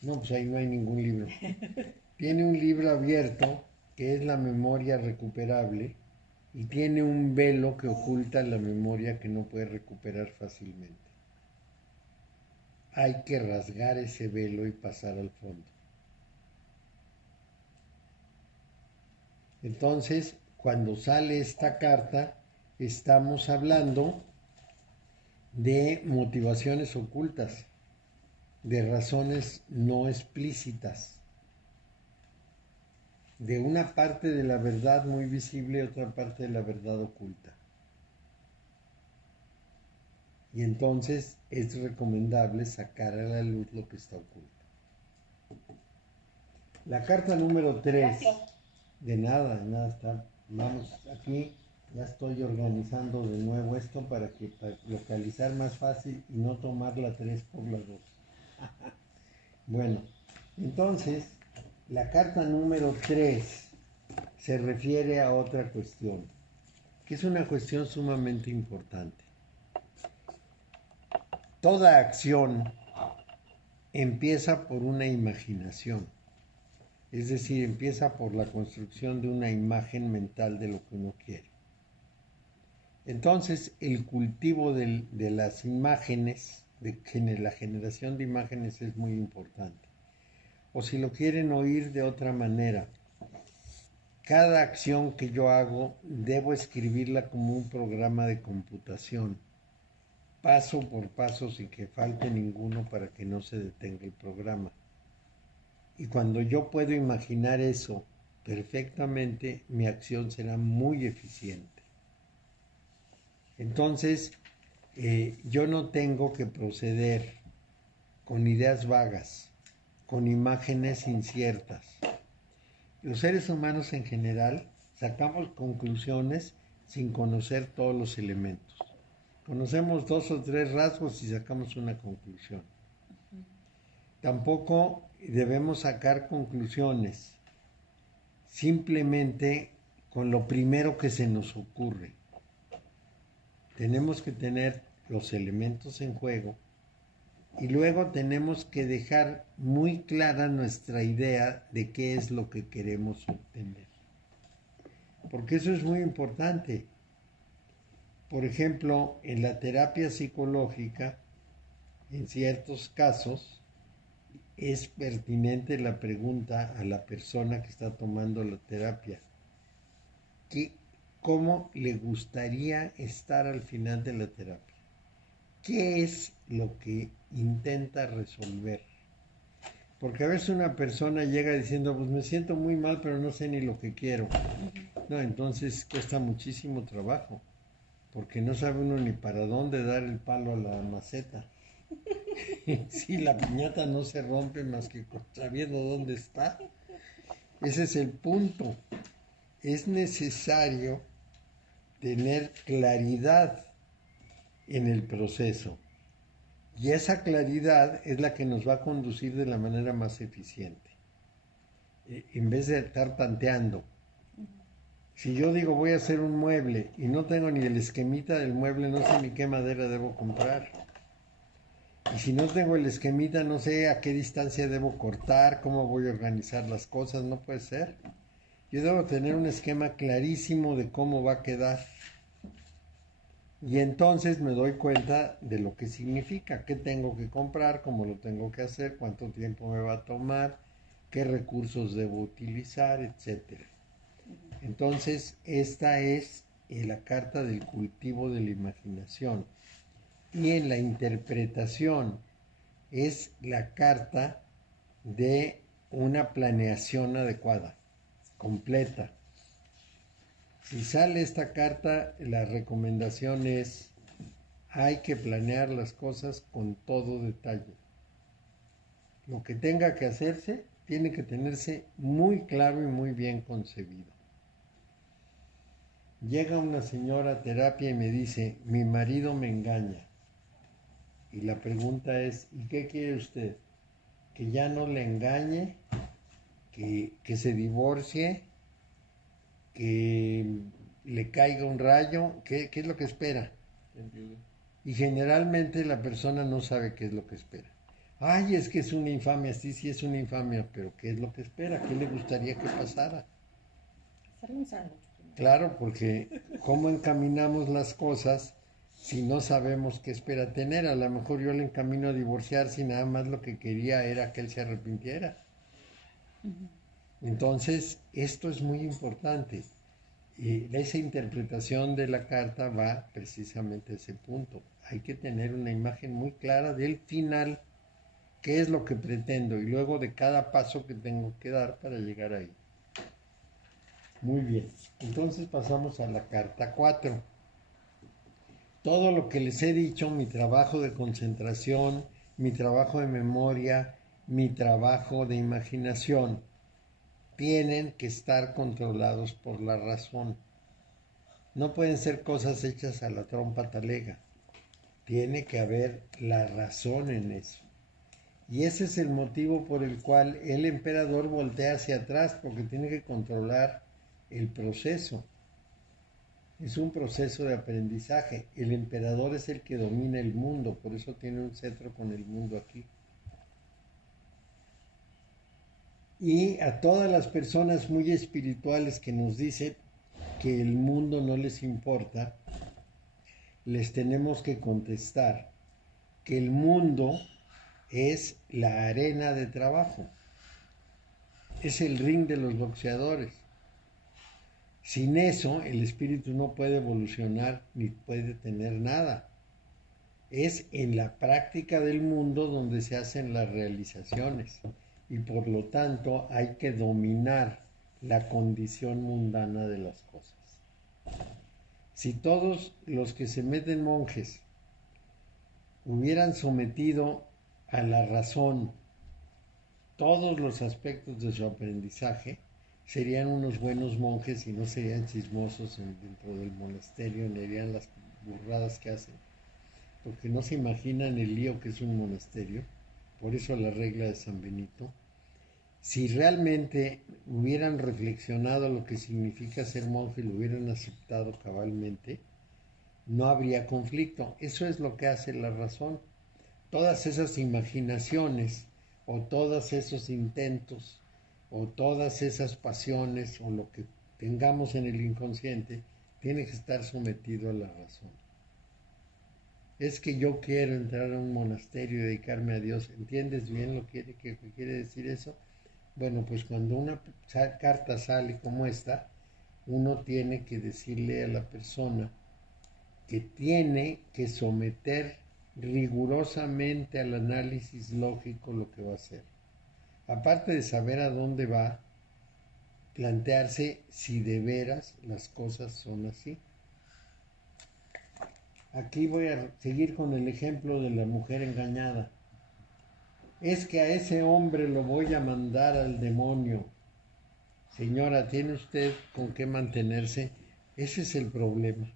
No, pues ahí no hay ningún libro. Tiene un libro abierto que es la memoria recuperable y tiene un velo que oculta la memoria que no puede recuperar fácilmente. Hay que rasgar ese velo y pasar al fondo. Entonces, cuando sale esta carta, estamos hablando de motivaciones ocultas, de razones no explícitas, de una parte de la verdad muy visible y otra parte de la verdad oculta. Y entonces es recomendable sacar a la luz lo que está oculto. La carta número 3. De nada, está. Vamos, aquí ya estoy organizando de nuevo esto para localizar más fácil y no tomar la 3 por la 2. Bueno, entonces, la carta número 3 se refiere a otra cuestión, que es una cuestión sumamente importante. Toda acción empieza por una imaginación. Es decir, empieza por la construcción de una imagen mental de lo que uno quiere. Entonces, el cultivo de las imágenes, la generación de imágenes es muy importante. O si lo quieren oír de otra manera, cada acción que yo hago debo escribirla como un programa de computación, paso por paso sin que falte ninguno para que no se detenga el programa. Y cuando yo puedo imaginar eso perfectamente, mi acción será muy eficiente. Entonces, yo no tengo que proceder con ideas vagas, con imágenes inciertas. Los seres humanos en general sacamos conclusiones sin conocer todos los elementos. Conocemos 2 o 3 rasgos y sacamos una conclusión. Tampoco debemos sacar conclusiones simplemente con lo primero que se nos ocurre. Tenemos que tener los elementos en juego y luego tenemos que dejar muy clara nuestra idea de qué es lo que queremos obtener. Porque eso es muy importante. Por ejemplo, en la terapia psicológica, en ciertos casos, es pertinente la pregunta a la persona que está tomando la terapia. ¿Cómo le gustaría estar al final de la terapia? ¿Qué es lo que intenta resolver? Porque a veces una persona llega diciendo, pues me siento muy mal, pero no sé ni lo que quiero. No, entonces cuesta muchísimo trabajo, porque no sabe uno ni para dónde dar el palo a la maceta. Si la piñata no se rompe más que sabiendo dónde está, ese es el punto. Es necesario tener claridad en el proceso. Y esa claridad es la que nos va a conducir de la manera más eficiente. En vez de estar tanteando. Si yo digo voy a hacer un mueble y no tengo ni el esquemita del mueble, no sé ni qué madera debo comprar. Y si no tengo el esquemita, no sé a qué distancia debo cortar, cómo voy a organizar las cosas, no puede ser. Yo debo tener un esquema clarísimo de cómo va a quedar. Y entonces me doy cuenta de lo que significa, qué tengo que comprar, cómo lo tengo que hacer, cuánto tiempo me va a tomar, qué recursos debo utilizar, etcétera. Entonces, esta es la carta del cultivo de la imaginación. Y en la interpretación es la carta de una planeación adecuada, completa. Si sale esta carta, la recomendación es, hay que planear las cosas con todo detalle. Lo que tenga que hacerse, tiene que tenerse muy claro y muy bien concebido. Llega una señora a terapia y me dice, mi marido me engaña. Y la pregunta es, ¿y qué quiere usted? ¿Que ya no le engañe? ¿Que se divorcie? ¿Que le caiga un rayo? ¿Qué es lo que espera? Y generalmente la persona no sabe qué es lo que espera. Ay, es que es una infamia, sí es una infamia, pero ¿qué es lo que espera? ¿Qué le gustaría que pasara? Hacerle un sándwich. Claro, porque ¿cómo encaminamos las cosas si no sabemos qué espera tener? A lo mejor yo le encamino a divorciarse y nada más lo que quería era que él se arrepintiera. Entonces, esto es muy importante. Y esa interpretación de la carta va precisamente a ese punto. Hay que tener una imagen muy clara del final, qué es lo que pretendo y luego de cada paso que tengo que dar para llegar ahí. Muy bien, entonces pasamos a la carta 4. Todo lo que les he dicho, mi trabajo de concentración, mi trabajo de memoria, mi trabajo de imaginación, tienen que estar controlados por la razón. No pueden ser cosas hechas a la trompa talega. Tiene que haber la razón en eso. Y ese es el motivo por el cual el emperador voltea hacia atrás, porque tiene que controlar el proceso. Es un proceso de aprendizaje. El emperador es el que domina el mundo, por eso tiene un cetro con el mundo aquí. Y a todas las personas muy espirituales que nos dicen que el mundo no les importa, les tenemos que contestar que el mundo es la arena de trabajo, es el ring de los boxeadores. Sin eso, el espíritu no puede evolucionar ni puede tener nada. Es en la práctica del mundo donde se hacen las realizaciones y por lo tanto hay que dominar la condición mundana de las cosas. Si todos los que se meten monjes hubieran sometido a la razón todos los aspectos de su aprendizaje, serían unos buenos monjes y no serían chismosos dentro del monasterio, ni harían las burradas que hacen, porque no se imaginan el lío que es un monasterio. Por eso la regla de San Benito. Si realmente hubieran reflexionado lo que significa ser monje y lo hubieran aceptado cabalmente, no habría conflicto. Eso es lo que hace la razón. Todas esas imaginaciones o todos esos intentos o todas esas pasiones o lo que tengamos en el inconsciente tiene que estar sometido a la razón. Es que yo quiero entrar a un monasterio y dedicarme a Dios. ¿Entiendes bien lo que quiere decir eso? Bueno, pues cuando una carta sale como esta, uno tiene que decirle a la persona que tiene que someter rigurosamente al análisis lógico lo que va a hacer. Aparte de saber a dónde va, plantearse si de veras las cosas son así. Aquí voy a seguir con el ejemplo de la mujer engañada. Es que a ese hombre lo voy a mandar al demonio. Señora, ¿tiene usted con qué mantenerse? Ese es el problema.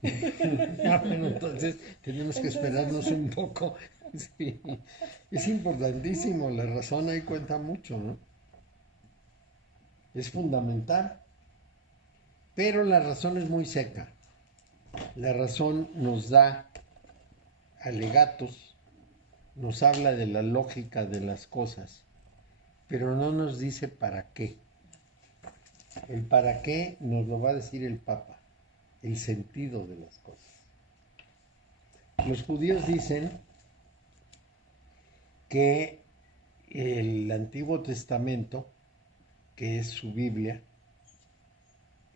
Bueno, entonces tenemos que esperarnos un poco. Sí. Es importantísimo, la razón ahí cuenta mucho, ¿no? Es fundamental. Pero la razón es muy seca. La razón nos da alegatos, nos habla de la lógica de las cosas, pero no nos dice para qué. El para qué nos lo va a decir el Papa, el sentido de las cosas. Los judíos dicen que el Antiguo Testamento, que es su Biblia,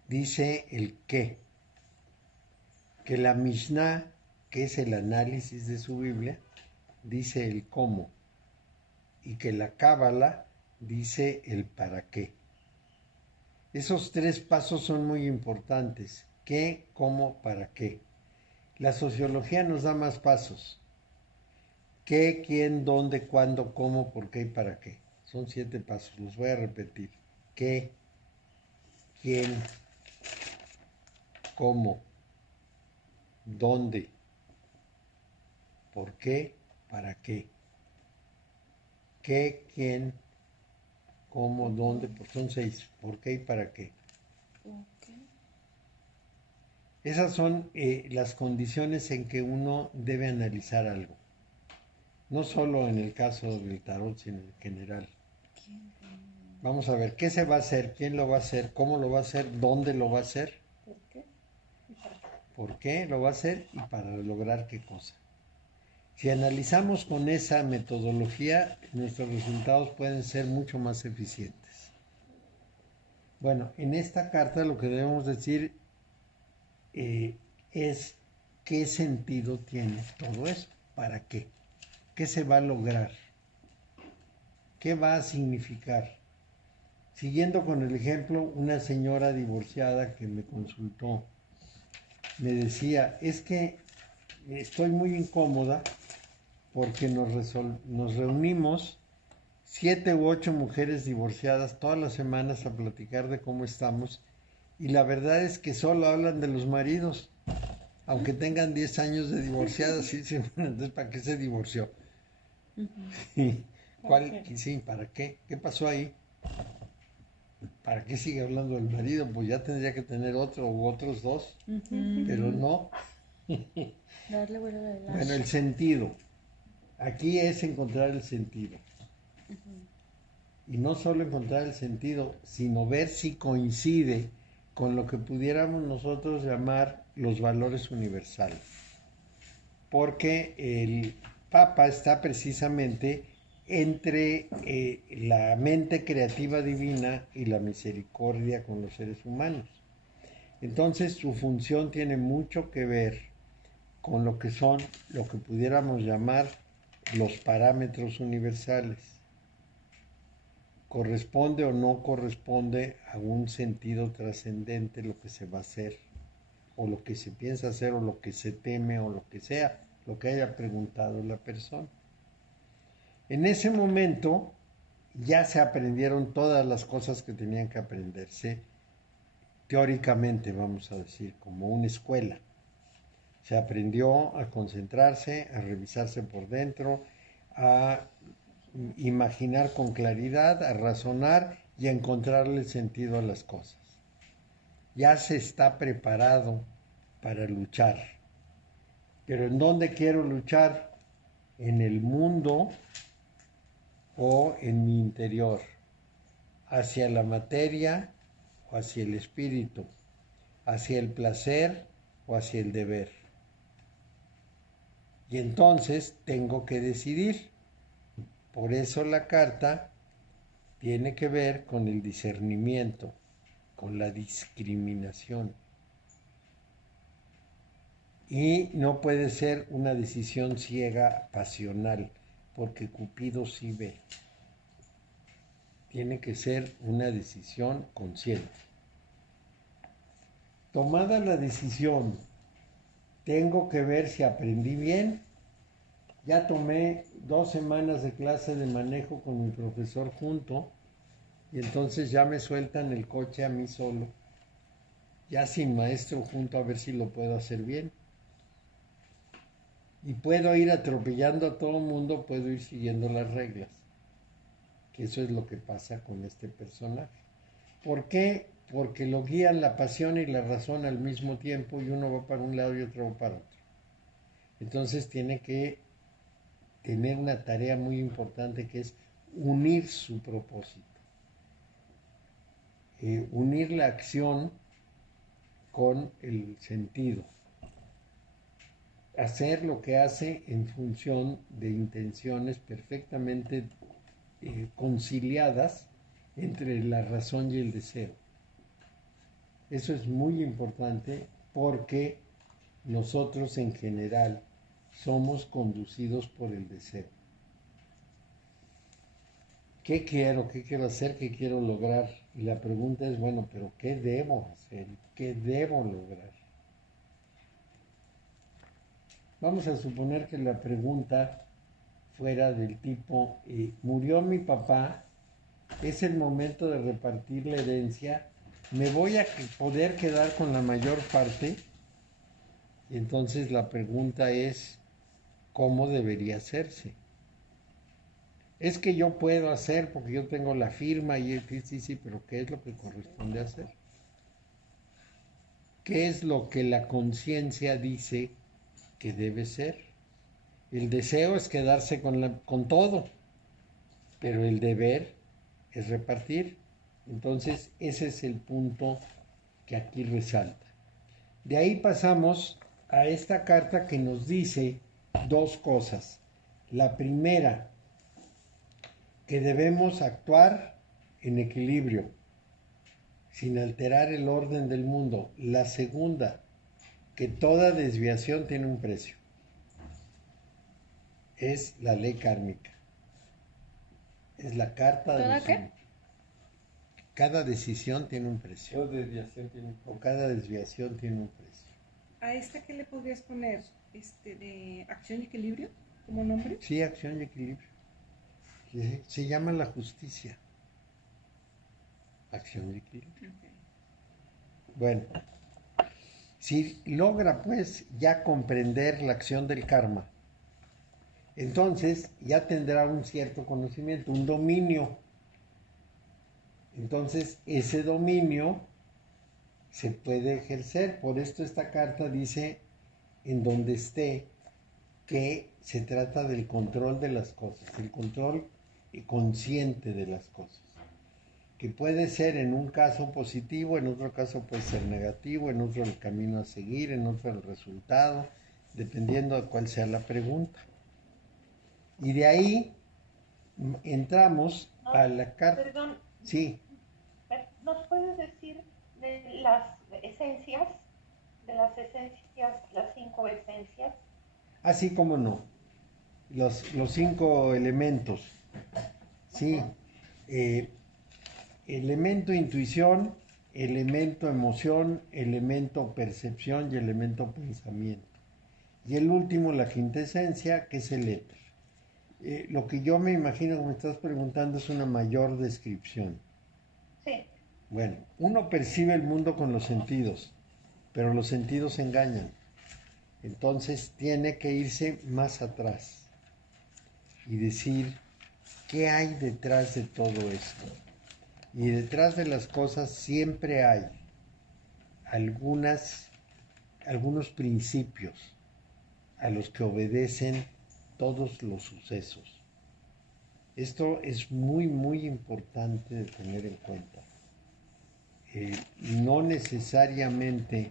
dice el qué, que la Mishnah, que es el análisis de su Biblia, dice el cómo, y que la Cábala dice el para qué. Esos tres pasos son muy importantes: qué, cómo, para qué. La sociología nos da más pasos: qué, quién, dónde, cuándo, cómo, por qué y para qué. Son 7 pasos, los voy a repetir: qué, quién, cómo, dónde, por qué, para qué. Qué, quién, cómo, dónde, pues son 6, por qué y para qué. Okay. Esas son las condiciones en que uno debe analizar algo. No solo en el caso del tarot, sino en general. Vamos a ver, ¿qué se va a hacer? ¿Quién lo va a hacer? ¿Cómo lo va a hacer? ¿Dónde lo va a hacer? ¿Por qué? ¿Y para qué? ¿Por qué lo va a hacer? ¿Y para lograr qué cosa? Si analizamos con esa metodología, nuestros resultados pueden ser mucho más eficientes. Bueno, en esta carta lo que debemos decir es qué sentido tiene todo eso, para qué, qué se va a lograr, qué va a significar. Siguiendo con el ejemplo, una señora divorciada que me consultó me decía, es que estoy muy incómoda porque nos reunimos 7 u 8 mujeres divorciadas todas las semanas a platicar de cómo estamos, y la verdad es que solo hablan de los maridos, aunque tengan 10 años de divorciadas. Y dicen, bueno, entonces ¿para qué se divorció? ¿Cuál? Sí, ¿para qué? ¿Qué pasó ahí? ¿Para qué sigue hablando del marido? Pues ya tendría que tener otro u otros 2, pero no. Darle vuelo a la Bueno, el sentido. Aquí es encontrar el sentido. Y no solo encontrar el sentido, sino ver si coincide con lo que pudiéramos nosotros llamar los valores universales. Porque el Papa está precisamente entre la mente creativa divina y la misericordia con los seres humanos. Entonces su función tiene mucho que ver con lo que son, lo que pudiéramos llamar los parámetros universales. ¿Corresponde o no corresponde a un sentido trascendente lo que se va a hacer, o lo que se piensa hacer, o lo que se teme, o lo que sea, lo que haya preguntado la persona? En ese momento ya se aprendieron todas las cosas que tenían que aprenderse teóricamente, vamos a decir, como una escuela. Se aprendió a concentrarse, a revisarse por dentro, a imaginar con claridad, a razonar y a encontrarle sentido a las cosas. Ya se está preparado para luchar. Pero ¿en dónde quiero luchar? ¿En el mundo o en mi interior? ¿Hacia la materia o hacia el espíritu? ¿Hacia el placer o hacia el deber? Y entonces tengo que decidir. Por eso la carta tiene que ver con el discernimiento, con la discriminación. Y no puede ser una decisión ciega, pasional, porque Cupido sí ve. Tiene que ser una decisión consciente. Tomada la decisión, tengo que ver si aprendí bien. Ya tomé 2 semanas de clase de manejo con mi profesor junto y entonces ya me sueltan el coche a mí solo, ya sin maestro junto, a ver si lo puedo hacer bien. Y puedo ir atropellando a todo el mundo, puedo ir siguiendo las reglas. Que eso es lo que pasa con este personaje. ¿Por qué? Porque lo guían la pasión y la razón al mismo tiempo y uno va para un lado y otro va para otro. Entonces tiene que tener una tarea muy importante que es unir su propósito. Unir la acción con el sentido. Hacer lo que hace en función de intenciones perfectamente conciliadas entre la razón y el deseo. Eso es muy importante porque nosotros en general somos conducidos por el deseo. ¿Qué quiero? ¿Qué quiero hacer? ¿Qué quiero lograr? Y la pregunta es, bueno, pero ¿qué debo hacer? ¿Qué debo lograr? Vamos a suponer que la pregunta fuera del tipo, murió mi papá, es el momento de repartir la herencia, me voy a poder quedar con la mayor parte. Y entonces la pregunta es, ¿cómo debería hacerse? Es que yo puedo hacer porque yo tengo la firma y sí, pero ¿qué es lo que corresponde hacer? ¿Qué es lo que la conciencia dice que debe ser? El deseo es quedarse con todo, pero el deber es repartir. Entonces ese es el punto que aquí resalta. De ahí pasamos a esta carta que nos dice dos cosas. La primera, que debemos actuar en equilibrio, sin alterar el orden del mundo. La segunda, que toda desviación tiene un precio. Es la ley kármica. Es la carta de los... ¿Qué? Cada decisión tiene un precio. Toda desviación tiene un precio. O cada desviación tiene un precio. ¿A esta qué le podrías poner? ¿De acción y equilibrio como nombre? Sí, acción y equilibrio. Se llama la justicia. Acción y equilibrio. Okay. Bueno, si logra pues ya comprender la acción del karma, entonces ya tendrá un cierto conocimiento, un dominio. Entonces ese dominio se puede ejercer. Por esto esta carta dice, en donde esté, que se trata del control de las cosas, el control consciente de las cosas, que puede ser en un caso positivo, en otro caso puede ser negativo, en otro el camino a seguir, en otro el resultado, dependiendo de cuál sea la pregunta. Y de ahí entramos a la carta. Perdón, Sí. ¿nos puedes decir de las esencias, las 5 esencias? Así como no. Los 5 elementos. Sí. Elemento intuición, elemento emoción, elemento percepción y elemento pensamiento. Y el último, la quintesencia, que es el éter. Lo que yo me imagino que me estás preguntando es una mayor descripción. Sí. Bueno, uno percibe el mundo con los sentidos, pero los sentidos engañan. Entonces tiene que irse más atrás y decir, ¿qué hay detrás de todo esto? Y detrás de las cosas siempre hay algunos principios a los que obedecen todos los sucesos. Esto es muy, muy importante de tener en cuenta. No necesariamente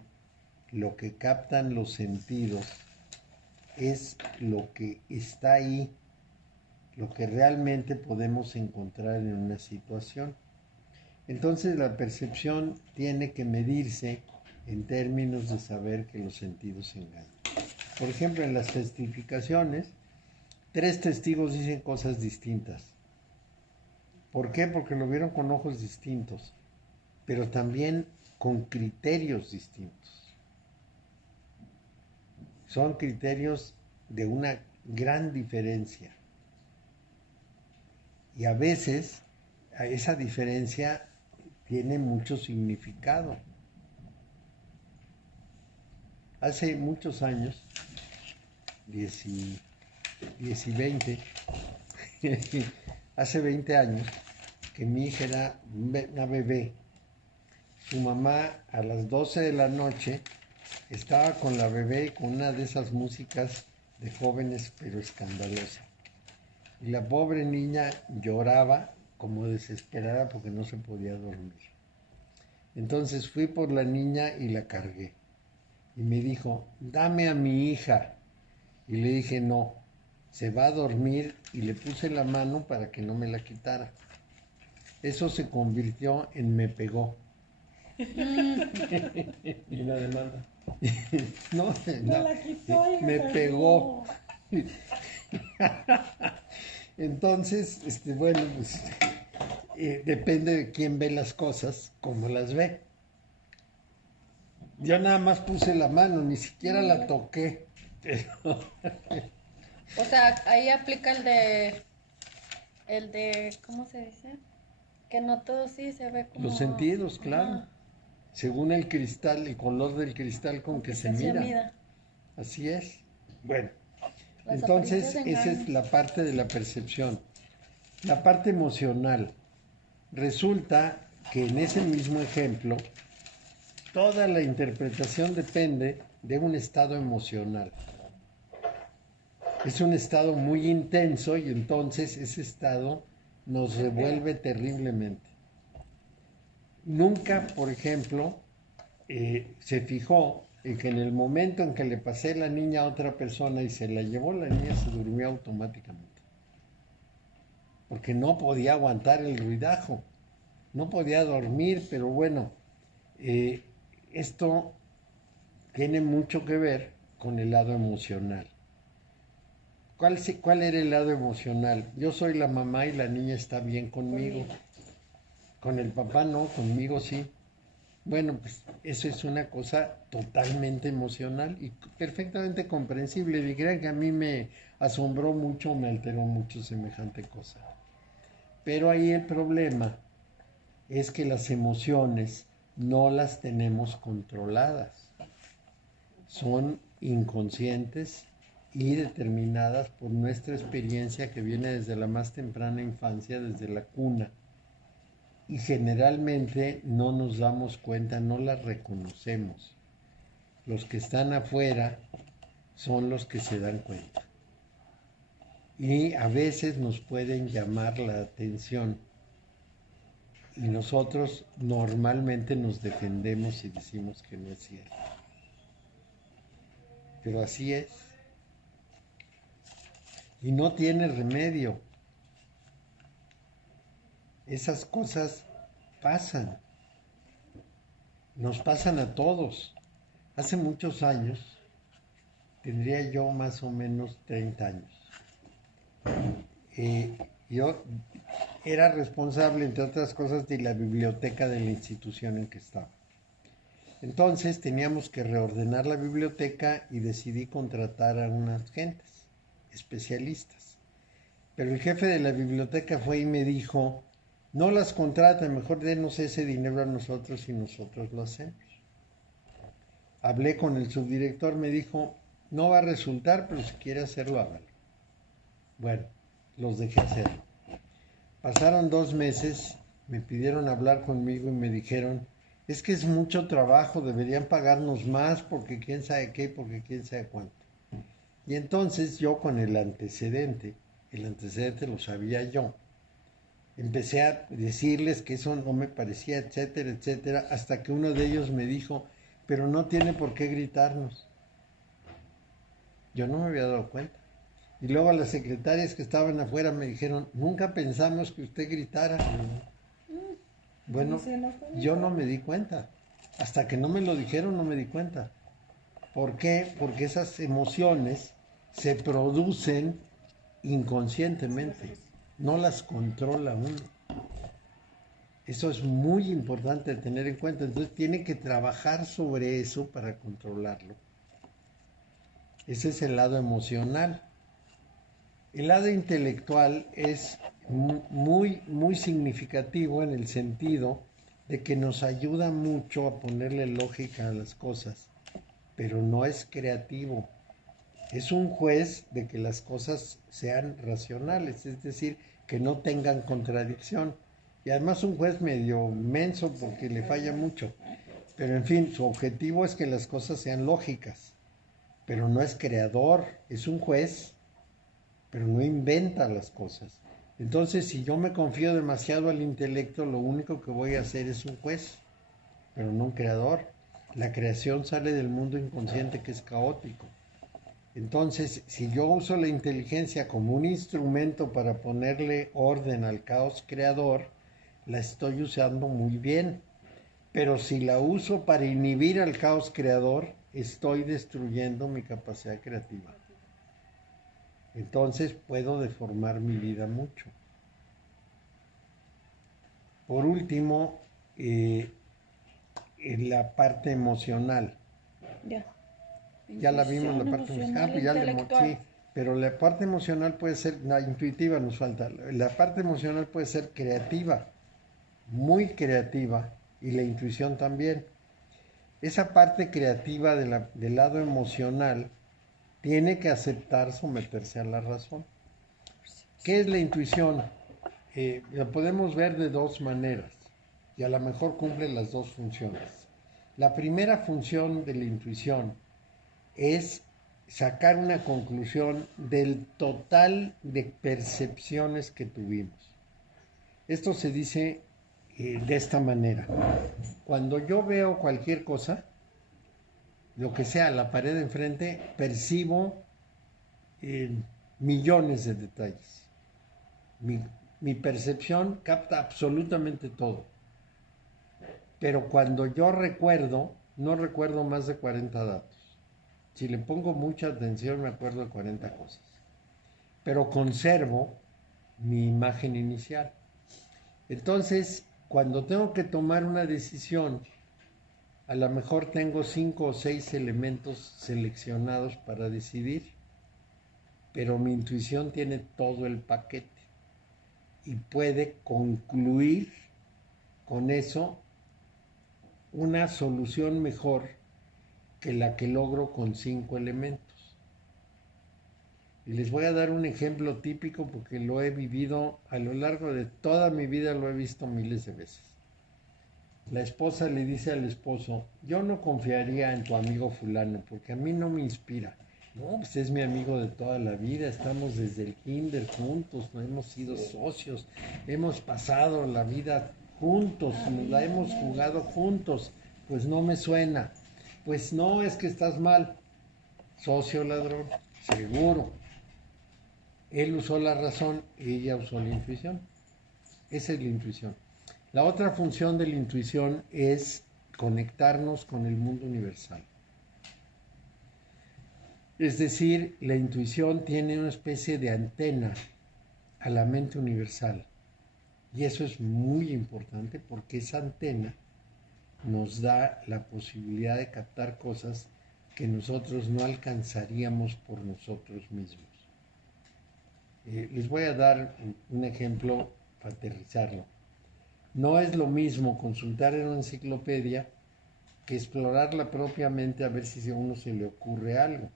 lo que captan los sentidos es lo que está ahí, lo que realmente podemos encontrar en una situación. Entonces la percepción tiene que medirse en términos de saber que los sentidos engañan. Por ejemplo, en las testificaciones, 3 testigos dicen cosas distintas. ¿Por qué? Porque lo vieron con ojos distintos, pero también con criterios distintos. Son criterios de una gran diferencia. Y a veces esa diferencia tiene mucho significado. Hace muchos años, 10 y 20, hace 20 años, que mi hija era una bebé. Su mamá a las 12 de la noche estaba con la bebé con una de esas músicas de jóvenes pero escandalosa. Y la pobre niña lloraba como desesperada porque no se podía dormir. Entonces fui por la niña y la cargué. Y me dijo, dame a mi hija. Y le dije, no, se va a dormir, y le puse la mano para que no me la quitara. Eso se convirtió en me pegó. Y una demanda. No, Me la quitó y me pegó. Entonces, bueno, pues depende de quién ve las cosas, cómo las ve. Yo nada más puse la mano, ni siquiera la toqué. O sea, ahí aplica el de, ¿cómo se dice? Que no todo sí se ve como... Los sentidos, claro. Ajá. Según el cristal, el color del cristal con que se mira. mida. Así es. Bueno, Las entonces apariencias esa engañan. es la parte de la percepción. La parte emocional. Resulta que en ese mismo ejemplo, toda la interpretación depende de un estado emocional. Es un estado muy intenso y entonces ese estado nos revuelve terriblemente. Nunca, por ejemplo, se fijó en que en el momento en que le pasé la niña a otra persona y se la llevó, la niña se durmió automáticamente. Porque no podía aguantar el ruidajo, no podía dormir, pero bueno, esto tiene mucho que ver con el lado emocional. ¿Cuál era el lado emocional? Yo soy la mamá y la niña está bien conmigo. Con el papá no, conmigo sí. Bueno, pues eso es una cosa totalmente emocional y perfectamente comprensible. Y crean que a mí me asombró mucho, me alteró mucho semejante cosa. Pero ahí el problema es que las emociones no las tenemos controladas. Son inconscientes y determinadas por nuestra experiencia que viene desde la más temprana infancia, desde la cuna. Y generalmente no nos damos cuenta, no las reconocemos. Los que están afuera son los que se dan cuenta. Y a veces nos pueden llamar la atención. Y nosotros normalmente nos defendemos y decimos que no es cierto. Pero así es. Y no tiene remedio. Esas cosas pasan. Nos pasan a todos. Hace muchos años, tendría yo más o menos 30 años. Yo era responsable, entre otras cosas, de la biblioteca de la institución en que estaba. Entonces teníamos que reordenar la biblioteca y decidí contratar a unas gentes, especialistas. Pero el jefe de la biblioteca fue y me dijo, no las contraten, mejor denos ese dinero a nosotros y nosotros lo hacemos. Hablé con el subdirector, me dijo, no va a resultar, pero si quiere hacerlo, hágalo. Bueno, los dejé hacerlo. Pasaron 2 meses, me pidieron hablar conmigo y me dijeron, es que es mucho trabajo, deberían pagarnos más porque quién sabe qué, porque quién sabe cuánto. Y entonces yo con el antecedente lo sabía yo, empecé a decirles que eso no me parecía, etcétera, etcétera, hasta que uno de ellos me dijo, pero no tiene por qué gritarnos. Yo no me había dado cuenta. Y luego las secretarias que estaban afuera me dijeron, nunca pensamos que usted gritara. Bueno, yo no me di cuenta. Hasta que no me lo dijeron, no me di cuenta. ¿Por qué? Porque esas emociones se producen inconscientemente. No las controla uno. Eso es muy importante tener en cuenta. Entonces tiene que trabajar sobre eso para controlarlo. Ese es el lado emocional. El lado intelectual es muy significativo en el sentido de que nos ayuda mucho a ponerle lógica a las cosas, pero no es creativo. Es un juez de que las cosas sean racionales, es decir, que no tengan contradicción. Y además un juez medio menso porque le falla mucho. Pero en fin, su objetivo es que las cosas sean lógicas. Pero no es creador, es un juez, pero no inventa las cosas. Entonces, si yo me confío demasiado al intelecto, lo único que voy a hacer es un juez, pero no un creador. La creación sale del mundo inconsciente que es caótico. Entonces, si yo uso la inteligencia como un instrumento para ponerle orden al caos creador, la estoy usando muy bien. Pero si la uso para inhibir al caos creador, estoy destruyendo mi capacidad creativa. Entonces puedo deformar mi vida mucho. Por último, en la parte emocional. Ya la vimos, la parte emocional, pues sí, pero la parte emocional puede ser, la intuitiva nos falta, la parte emocional puede ser creativa, muy creativa, y la intuición también. Esa parte creativa del lado emocional tiene que aceptar someterse a la razón. ¿Qué es la intuición? La podemos ver de dos maneras y a lo mejor cumple las dos funciones. La primera función de la intuición es sacar una conclusión del total de percepciones que tuvimos. Esto se dice de esta manera. Cuando yo veo cualquier cosa, lo que sea, la pared de enfrente, percibo millones de detalles. Mi percepción capta absolutamente todo. Pero cuando yo recuerdo, no recuerdo más de 40 datos. Si le pongo mucha atención, me acuerdo de 40 cosas. Pero conservo mi imagen inicial. Entonces, cuando tengo que tomar una decisión, a lo mejor tengo 5 o 6 elementos seleccionados para decidir, pero mi intuición tiene todo el paquete y puede concluir con eso una solución mejor que la que logro con 5 elementos. Y les voy a dar un ejemplo típico porque lo he vivido a lo largo de toda mi vida, lo he visto miles de veces. La esposa le dice al esposo, yo no confiaría en tu amigo fulano porque a mí no me inspira. No, pues es mi amigo de toda la vida, estamos desde el kinder juntos, no hemos sido socios, hemos pasado la vida juntos, nos la hemos jugado juntos, pues no me suena. Pues no, es que estás mal. Socio ladrón, seguro. Él usó la razón y ella usó la intuición. Esa es la intuición. La otra función de la intuición es conectarnos con el mundo universal. Es decir, la intuición tiene una especie de antena a la mente universal. Y eso es muy importante porque esa antena nos da la posibilidad de captar cosas que nosotros no alcanzaríamos por nosotros mismos. Les voy a dar un ejemplo para aterrizarlo. No es lo mismo consultar en una enciclopedia que explorarla propiamente a ver si a uno se le ocurre algo.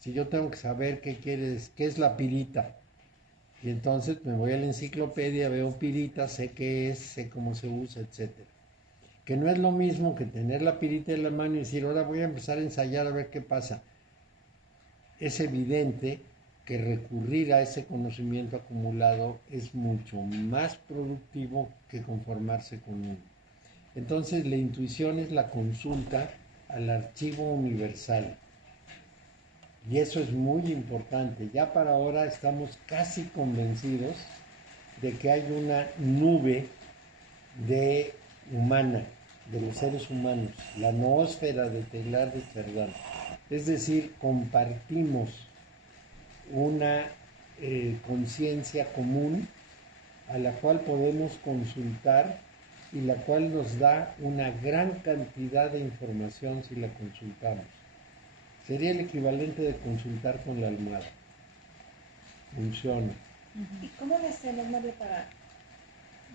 Si yo tengo que saber qué es la pirita, y entonces me voy a la enciclopedia, veo pirita, sé qué es, sé cómo se usa, etc. Que no es lo mismo que tener la pirita en la mano y decir, ahora voy a empezar a ensayar a ver qué pasa. Es evidente que recurrir a ese conocimiento acumulado es mucho más productivo que conformarse con uno. Entonces la intuición es la consulta al archivo universal. Y eso es muy importante. Ya para ahora estamos casi convencidos de que hay una nube humana, de los seres humanos, la noósfera de Teilhard de Chardin. Es decir, compartimos una conciencia común a la cual podemos consultar y la cual nos da una gran cantidad de información si la consultamos. Sería el equivalente de consultar con la almohada. funciona. ¿Y cómo le hacemos, María, para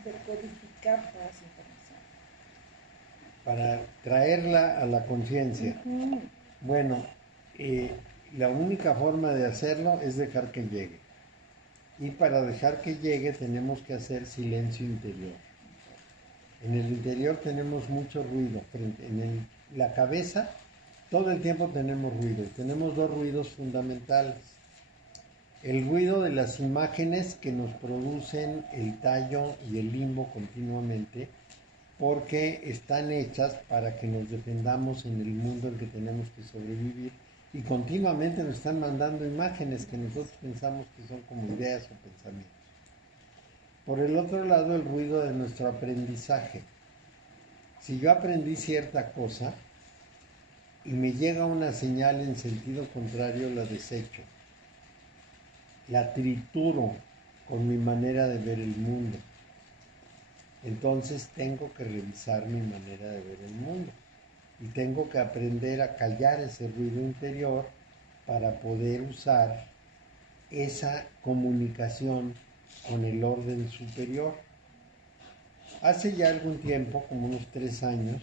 decodificar toda esa información? Para traerla a la conciencia. Ujú. Bueno, la única forma de hacerlo es dejar que llegue. Y para dejar que llegue tenemos que hacer silencio interior. En el interior tenemos mucho ruido. La cabeza, todo el tiempo tenemos ruido. Tenemos dos ruidos fundamentales. El ruido de las imágenes que nos producen el tallo y el limbo continuamente, porque están hechas para que nos defendamos en el mundo en que tenemos que sobrevivir, y continuamente nos están mandando imágenes que nosotros pensamos que son como ideas o pensamientos. Por el otro lado, el ruido de nuestro aprendizaje. Si yo aprendí cierta cosa y me llega una señal en sentido contrario, la desecho. La trituro con mi manera de ver el mundo. Entonces tengo que revisar mi manera de ver el mundo. Y tengo que aprender a callar ese ruido interior para poder usar esa comunicación con el orden superior. Hace ya algún tiempo, como unos 3 años,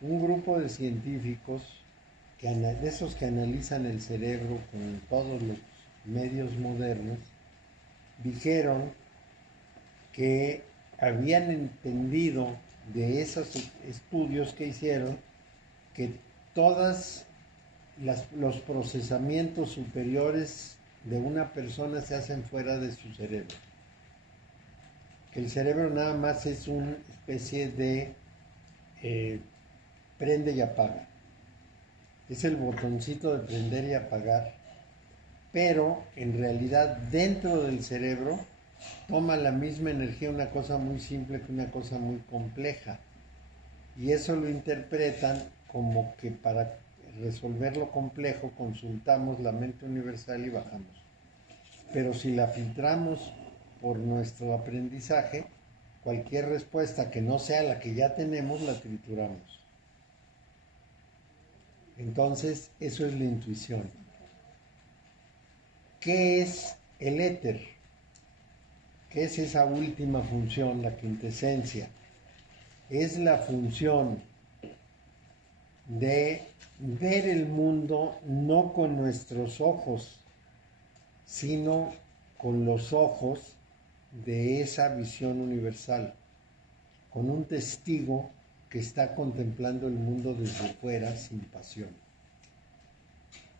un grupo de científicos, de esos que analizan el cerebro con todos los medios modernos, dijeron que habían entendido de esos estudios que hicieron que todos los procesamientos superiores de una persona se hacen fuera de su cerebro. Que el cerebro nada más es una especie de prende y apaga. Es el botoncito de prender y apagar, pero en realidad dentro del cerebro toma la misma energía una cosa muy simple que una cosa muy compleja. Y eso lo interpretan como que para resolver lo complejo consultamos la mente universal y bajamos. Pero si la filtramos por nuestro aprendizaje, cualquier respuesta que no sea la que ya tenemos, la trituramos. Entonces, eso es la intuición. ¿Qué es el éter? ¿Qué es esa última función, la quintesencia? Es la función de ver el mundo no con nuestros ojos, sino con los ojos de esa visión universal, con un testigo que está contemplando el mundo desde fuera sin pasión.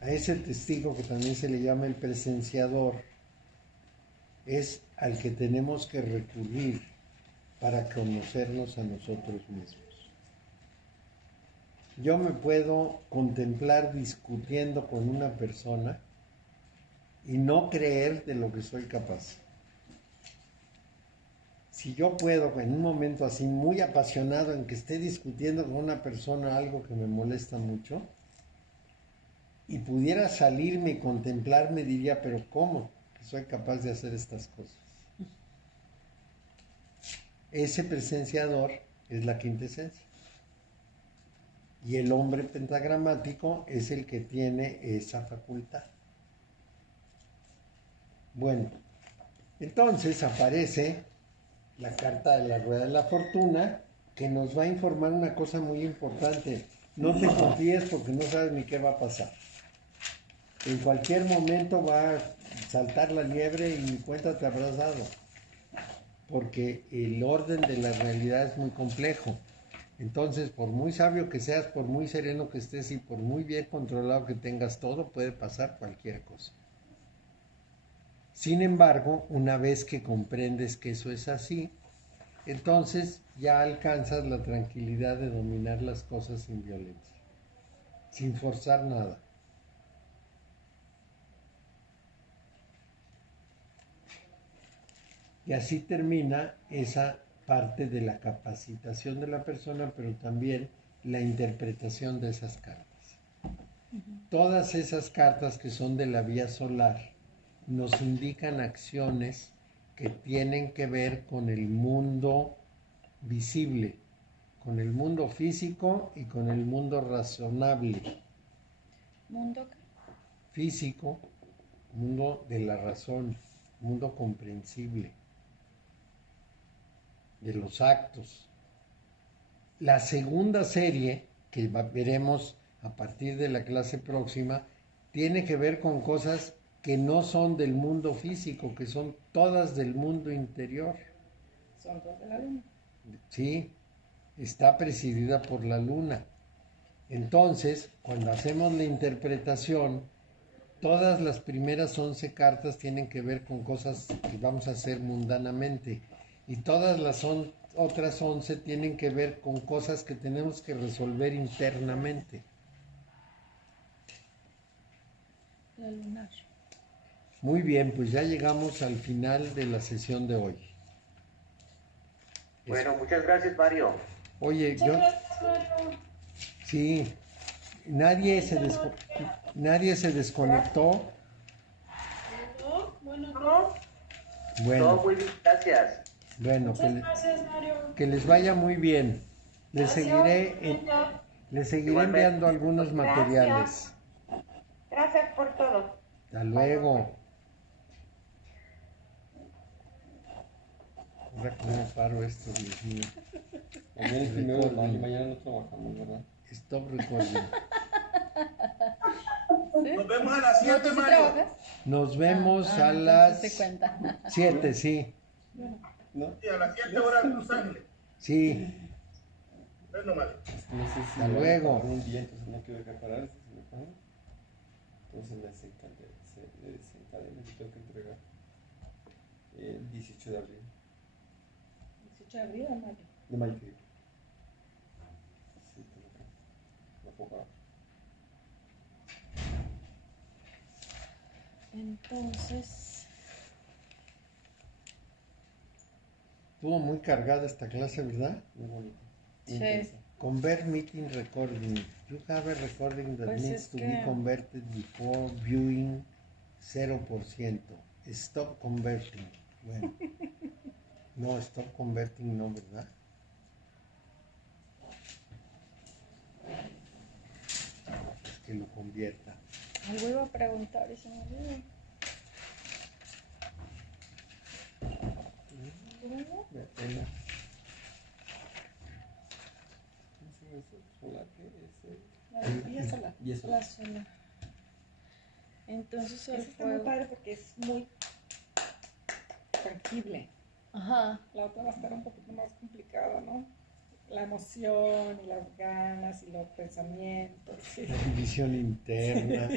A ese testigo, que también se le llama el presenciador, es al que tenemos que recurrir para conocernos a nosotros mismos. Yo me puedo contemplar discutiendo con una persona y no creer de lo que soy capaz. Si yo puedo, en un momento así muy apasionado en que esté discutiendo con una persona algo que me molesta mucho, y pudiera salirme y contemplarme, diría, pero ¿cómo que soy capaz de hacer estas cosas? Ese presenciador es la quintesencia. Y el hombre pentagramático es el que tiene esa facultad. Bueno, entonces aparece la carta de la rueda de la fortuna, que nos va a informar una cosa muy importante. No te confíes porque no sabes ni qué va a pasar. En cualquier momento va a saltar la liebre y cuéntate abrazado. Porque el orden de la realidad es muy complejo. Entonces, por muy sabio que seas, por muy sereno que estés y por muy bien controlado que tengas todo, puede pasar cualquier cosa. Sin embargo, una vez que comprendes que eso es así, entonces ya alcanzas la tranquilidad de dominar las cosas sin violencia, sin forzar nada. Y así termina esa parte de la capacitación de la persona, pero también la interpretación de esas cartas. Todas esas cartas que son de la vía solar nos indican acciones que tienen que ver con el mundo visible, con el mundo físico y con el mundo razonable. ¿Mundo? Físico, mundo de la razón, mundo comprensible, de los actos. La segunda serie, que veremos a partir de la clase próxima, tiene que ver con cosas que no son del mundo físico, que son todas del mundo interior. Son dos de la luna. Sí, está presidida por la luna. Entonces, cuando hacemos la interpretación, todas las primeras 11 cartas tienen que ver con cosas que vamos a hacer mundanamente. Y todas las otras 11 tienen que ver con cosas que tenemos que resolver internamente. La lunar. Muy bien, pues ya llegamos al final de la sesión de hoy. Bueno, muchas gracias, Mario. Oye, yo... Sí, nadie se desconectó. No, Bueno, Todo muy bien, gracias. bueno, muchas gracias, Mario. que les vaya muy bien. Les seguiré, Gracias. les seguiré Igualmente. enviando algunos materiales. Gracias por todo. Hasta luego. Ahora cómo paro esto, Dios mío. Mañana es primero de mayo, mañana no trabajamos, ¿verdad? Stop recording. Nos vemos a las ¿No, 7, tú sí Mario. trabajas? Nos vemos a entonces las te cuenta. 7, sí. ¿No? Sí, a las 7 horas de Los Ángeles. Sí, Bueno, Mario. No sé si Hasta me van a luego. pagar un día, entonces no quiero dejar parar, si me pagan. Entonces me desencadena y tengo que entregar el 18 de abril. 18 de abril o mayo. De mayo, que digo. Sí, tengo que. No puedo pagar. Entonces, estuvo muy cargada esta clase, ¿verdad? Muy bonito. Sí. Intensa. Convert meeting recording. You have a recording that Pues needs es to que- be converted before viewing 0%. Stop converting. Bueno. No, stop converting no, ¿verdad? Es que lo convierta. algo iba a preguntar y se me olvidó. Me apena. ¿Cómo se llama eso? ¿Solar qué? La vía solar. Y eso. La sola. Entonces el Ese está muy fuego. padre porque es muy tangible. Ajá. La otra va a estar un poquito más complicada, ¿no? La emoción y las ganas y los pensamientos. Sí. La división interna,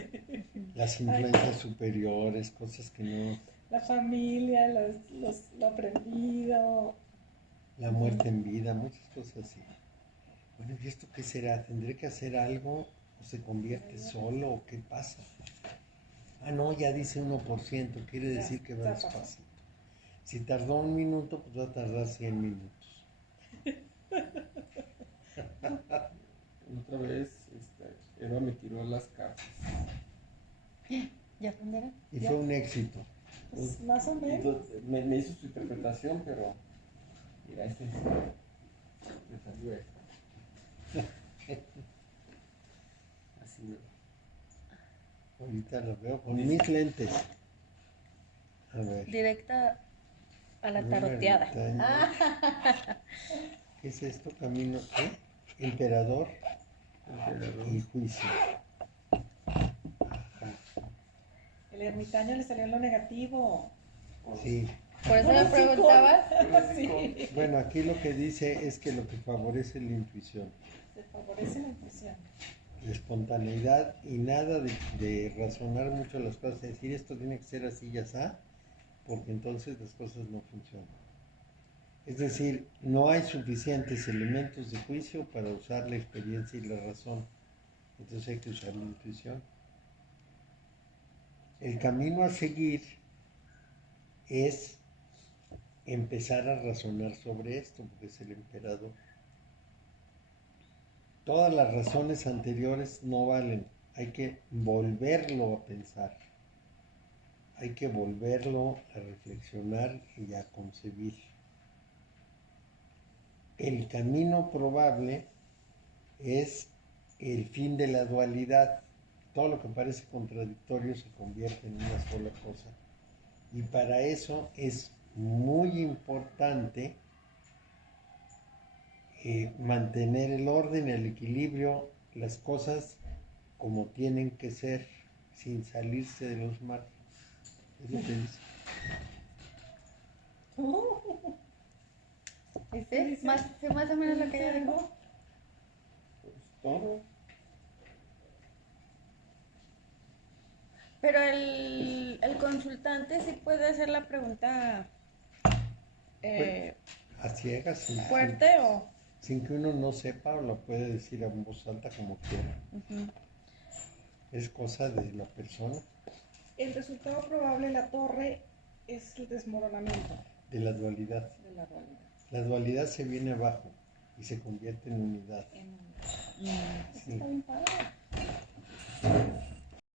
las influencias superiores, cosas que no... La familia, lo aprendido. La muerte en vida, muchas cosas así. Bueno, ¿y esto qué será? ¿Tendré que hacer algo o se convierte solo o qué pasa? Ah, no, ya dice 1%, quiere Ya, decir que ya va pasó. despacio. Si tardó 1 minuto, pues va a tardar 100 minutos. Otra vez, Eva me tiró las cartas. ¿Ya aprenderán? Y Ya. fue un éxito. Pues, más o menos. Entonces, me hizo su interpretación, pero mira, me salió esto. Así me... Ahorita lo veo con mis lentes. A ver. Directa a la Luna taroteada. ermitaña. ¿Qué es esto? Camino, ¿qué? Emperador y juicio. Ajá. El ermitaño le salió en lo negativo. Sí. Por eso me preguntaba. Sí. Bueno, aquí lo que dice es que lo que favorece la intuición, Se favorece la intuición. la espontaneidad y nada de razonar mucho las cosas, decir esto tiene que ser así y así, porque entonces las cosas no funcionan. Es decir, no hay suficientes elementos de juicio para usar la experiencia y la razón. Entonces hay que usar la intuición. El camino a seguir es empezar a razonar sobre esto, porque es el emperador. Todas las razones anteriores no valen. Hay que volverlo a pensar. Hay que volverlo a reflexionar y a concebir. El camino probable es el fin de la dualidad. todo lo que parece contradictorio se convierte en una sola cosa. Y para eso es muy importante mantener el orden, el equilibrio, las cosas como tienen que ser, sin salirse de los márgenes. Es lo que dice. ¿Sí? Más o menos lo que ella dijo. Pues todo. Pero el consultante sí puede hacer la pregunta A ciegas, fuerte o... sin que uno no sepa, o lo puede decir a voz alta como quiera. Ujú. Es cosa de la persona, El resultado probable, la torre, es el desmoronamiento de la dualidad. de la realidad. La dualidad se viene abajo y se convierte en unidad. En- Mm. Sí. Está bien padre.